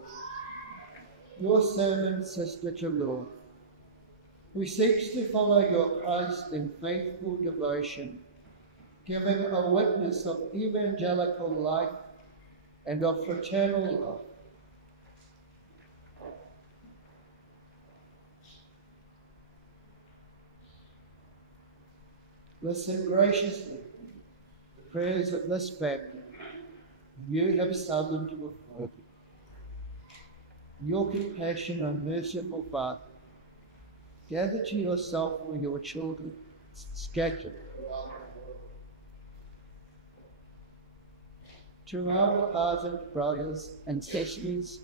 your servant, Sister Tulua, who seeks to follow your Christ in faithful devotion, giving a witness of evangelical life and of fraternal love. Listen graciously to the prayers of this family you have summoned before you. Your compassion, O merciful Father, gather to yourself all your children scattered throughout the world. To our departed brothers and sisters,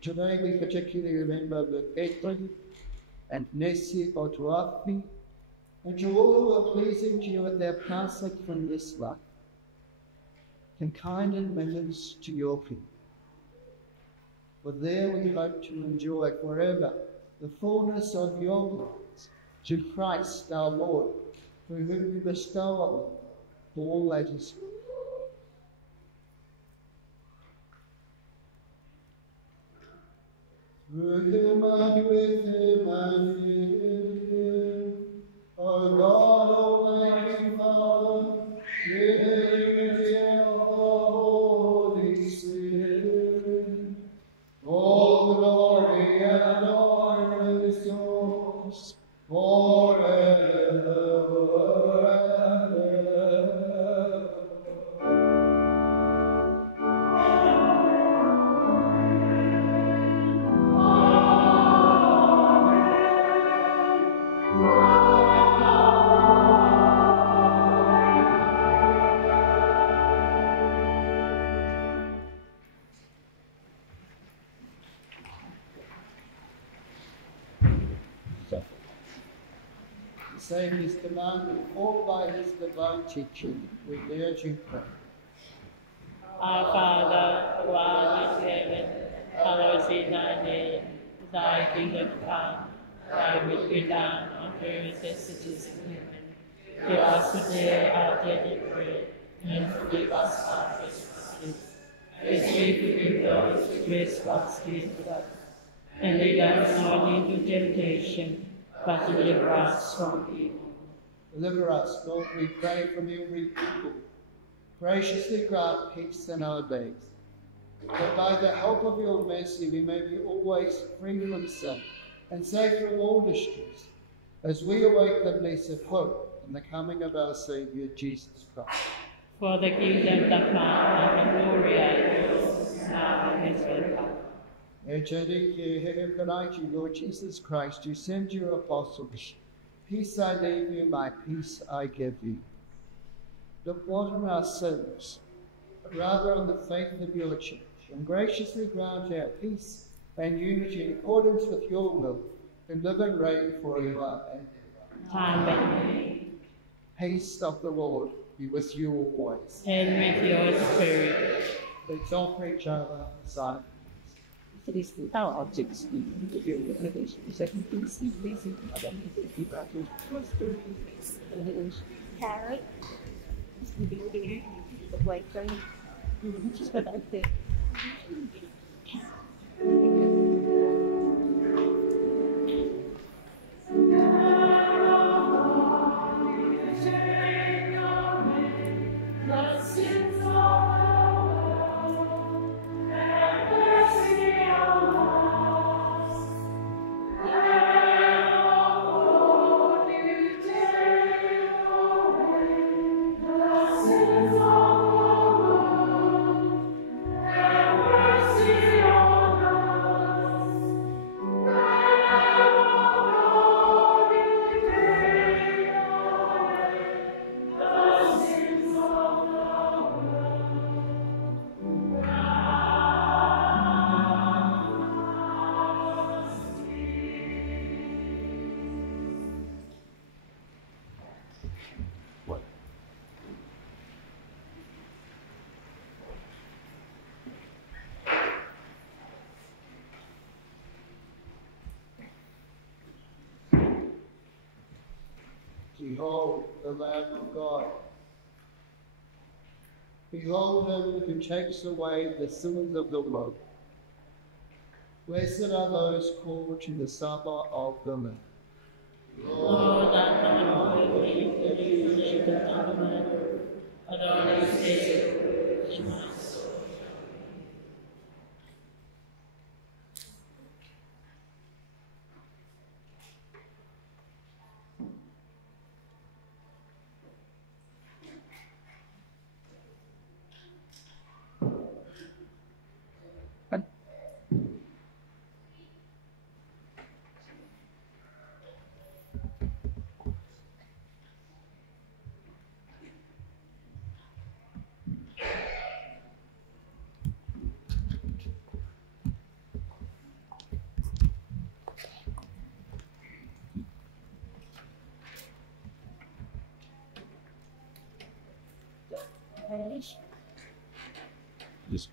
today we particularly remember Perpetual and Nessie Otuafi, and to all who are pleasing to you at their passing from this life. And kind admittance to your people. For there we hope to enjoy forever the fullness of your grace, to Christ our Lord, through whom you bestow on us all that is good. Through him and with him and in him, O God, Almighty Father, with the unity of the Holy Spirit, all glory and honor is yours forever and ever. Amen. The same is commanded all by his divine teaching. We dare to pray. Our Father, who art in heaven, hallowed be thy name. Thy kingdom come, thy will be done on earth as it is in heaven. Give us today our daily bread, and forgive us our trespasses, as we forgive those who trespass against us. And lead us not into temptation, but deliver us from evil. Deliver us, Lord, we pray, from every evil. Graciously grant peace in our days, that by the help of your mercy we may be always free from sin and safe from all distress, as we await the blessed hope and the coming of our Saviour, Jesus Christ. For the kingdom, the power, and the glory are yours, now and forever. Lord Jesus Christ, you send your apostles. Peace I leave you, my peace I give you. Look not on our sins, but rather on the faith of your church, and graciously grant our peace and unity in accordance with your will, and live and reign forever and ever. Amen. Peace of the Lord be with you always. And with your spirit. Let's offer each other silence. Our objects in the field of innovation, second piece, basic, Carrot. The white thing. Just what I think. Behold the Lamb of God. Behold him who takes away the sins of the world. Blessed are those called to the supper of the Lamb. Lord, that not only will you live the covenant, but only say to my soul. Yes.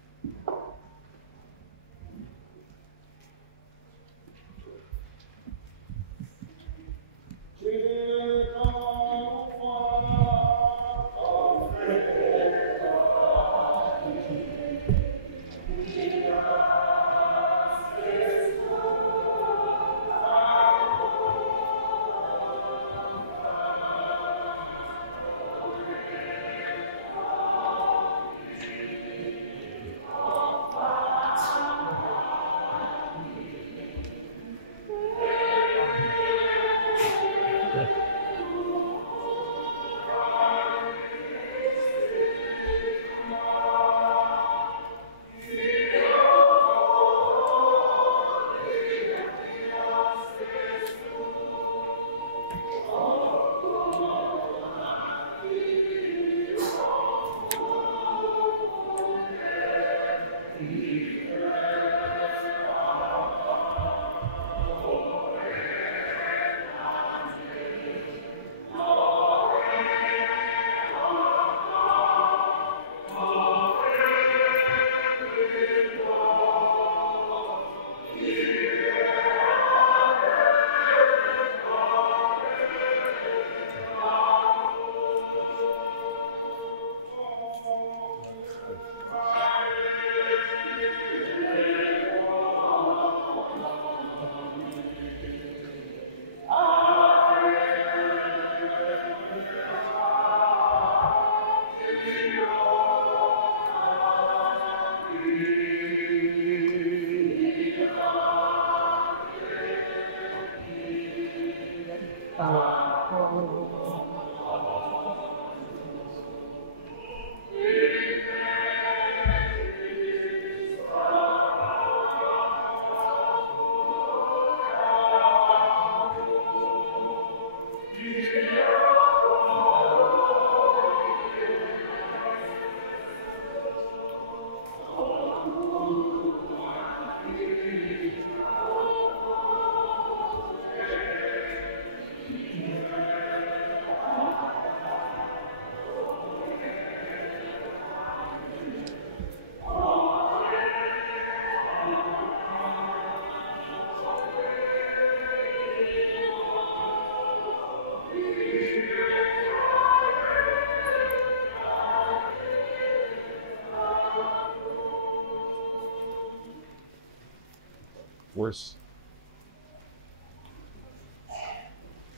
Worse.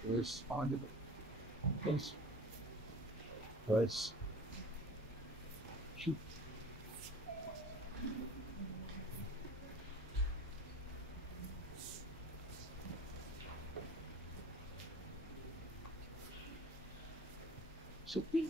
Worse on the place. Worse. Shoot. Sophie.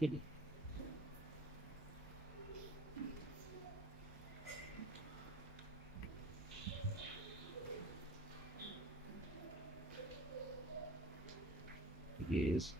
It is.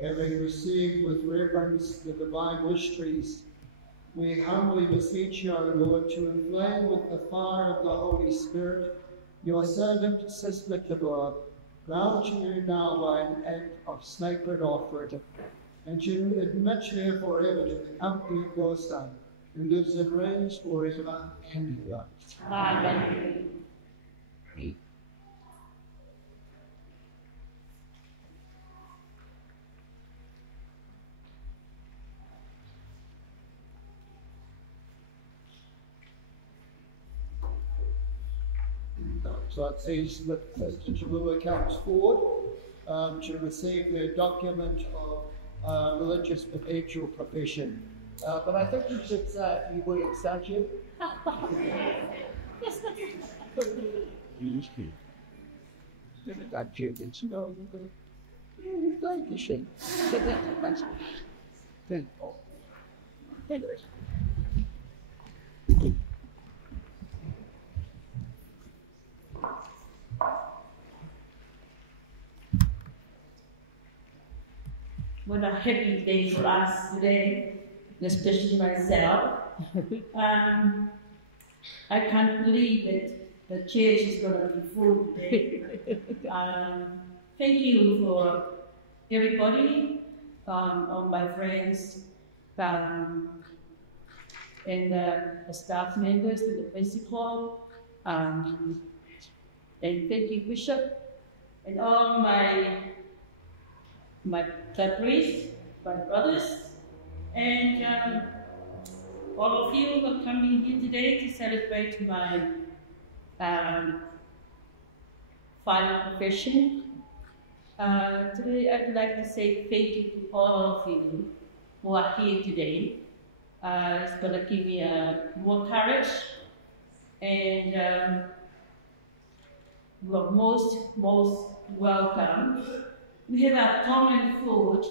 Having received with reverence the divine mysteries, we humbly beseech you, O Lord, to inflame with the fire of the Holy Spirit your servant, Sister Tulua, Now to you now by an act of sacred offering, and to admit her forever to the company of your Son, who lives and reigns forever and ever. Amen. So it says that Sister Tulua comes forward to receive their document of religious perpetual profession. But I think you should say a few words, don't you? What a happy day for us today, especially myself. I can't believe that the church is going to be full today. Thank you for everybody, all my friends, and the staff members in the principal, and thank you, Bishop, and all my priests, my brothers, and all of you who are coming here today to celebrate my final profession. Today I'd like to say thank you to all of you who are here today. It's going to give me more courage, and you are most welcome. We have our common food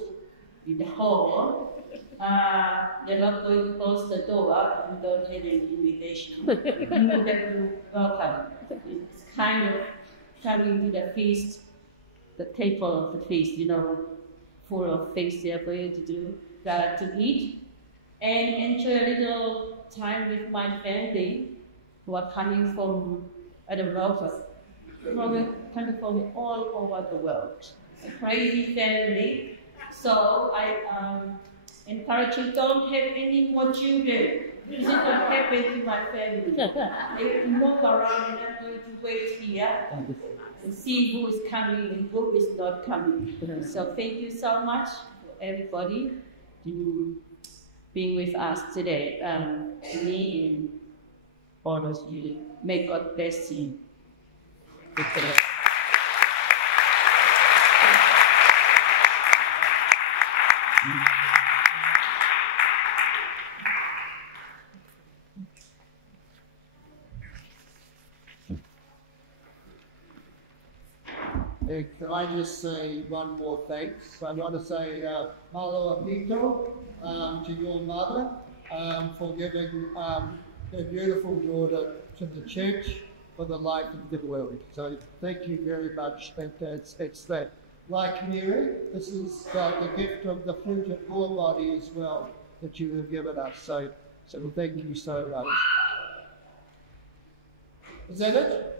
in the hall. They're not going to close the door and don't have any invitation. You have to welcome. It's kind of coming to the feast, the table of the feast, full of things they are going to do, to eat, and enjoy a little time with my family who are coming from coming from all over the world. A crazy family, so I encourage you, don't have any more children. This is what happened to my family. They move around and I'm going to wait here and see who is coming and who is not coming. So thank you so much, everybody, to being with us today. Me and all of you. May God bless you. Can I just say one more thanks? I want to say malo apito to your mother for giving her beautiful daughter to the church for the life of the world. So thank you very much. It's that, like Mary, this is the gift of the fruit of your body as well that you have given us. So thank you so much. Is that it?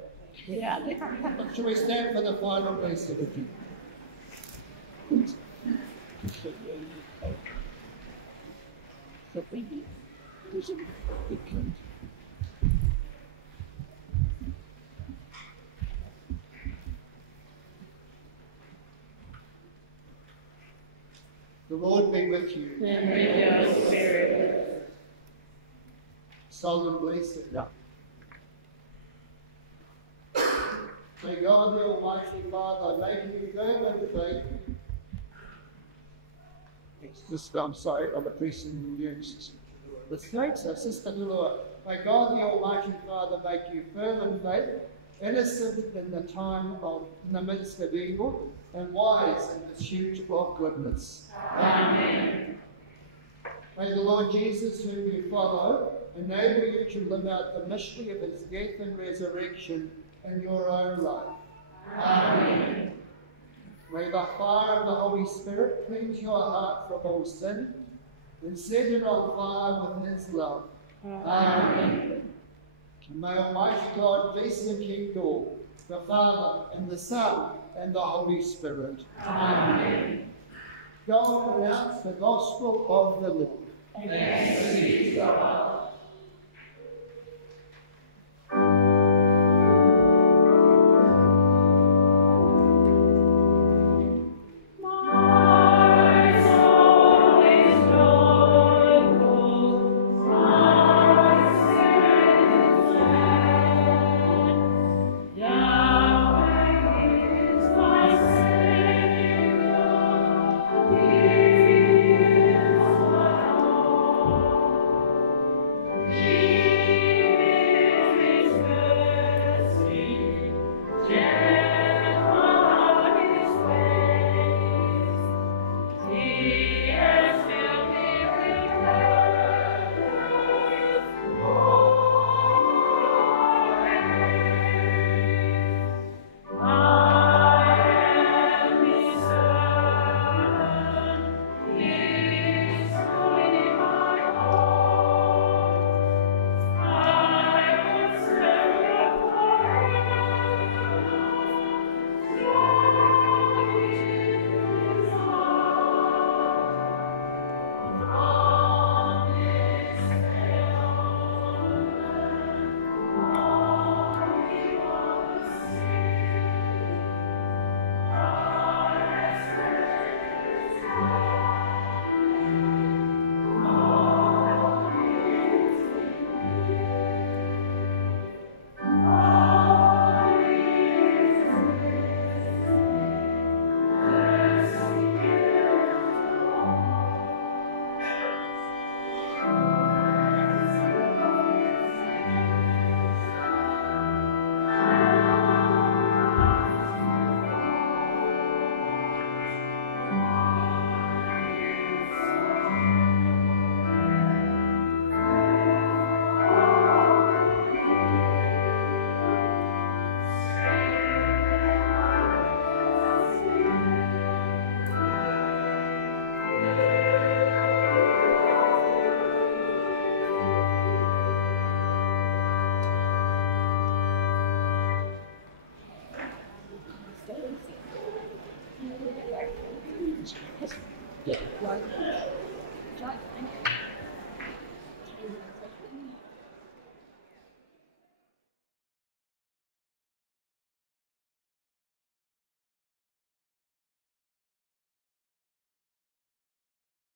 Yeah. Shall we stand for the final blessing? The Lord be with you. And with your spirit. Solemn blessing. Yeah. May God the Almighty Father make you firm in faith. I'm sorry, I'm addressing you, Sister Tulua. The snakes are Sister Tulua. May God the Almighty Father make you firm in faith, innocent in the midst of evil, and wise in the pursuit of goodness. Amen. May the Lord Jesus, whom you follow, enable you to live out the mystery of his death and resurrection in your own life. Amen. May the fire of the Holy Spirit cleanse your heart from all sin and set it on fire with his love. Amen. May Almighty God bless and keep you all, the Father and the Son and the Holy Spirit. Amen. Go and announce the gospel of the Lord. Thanks be to God. Yeah.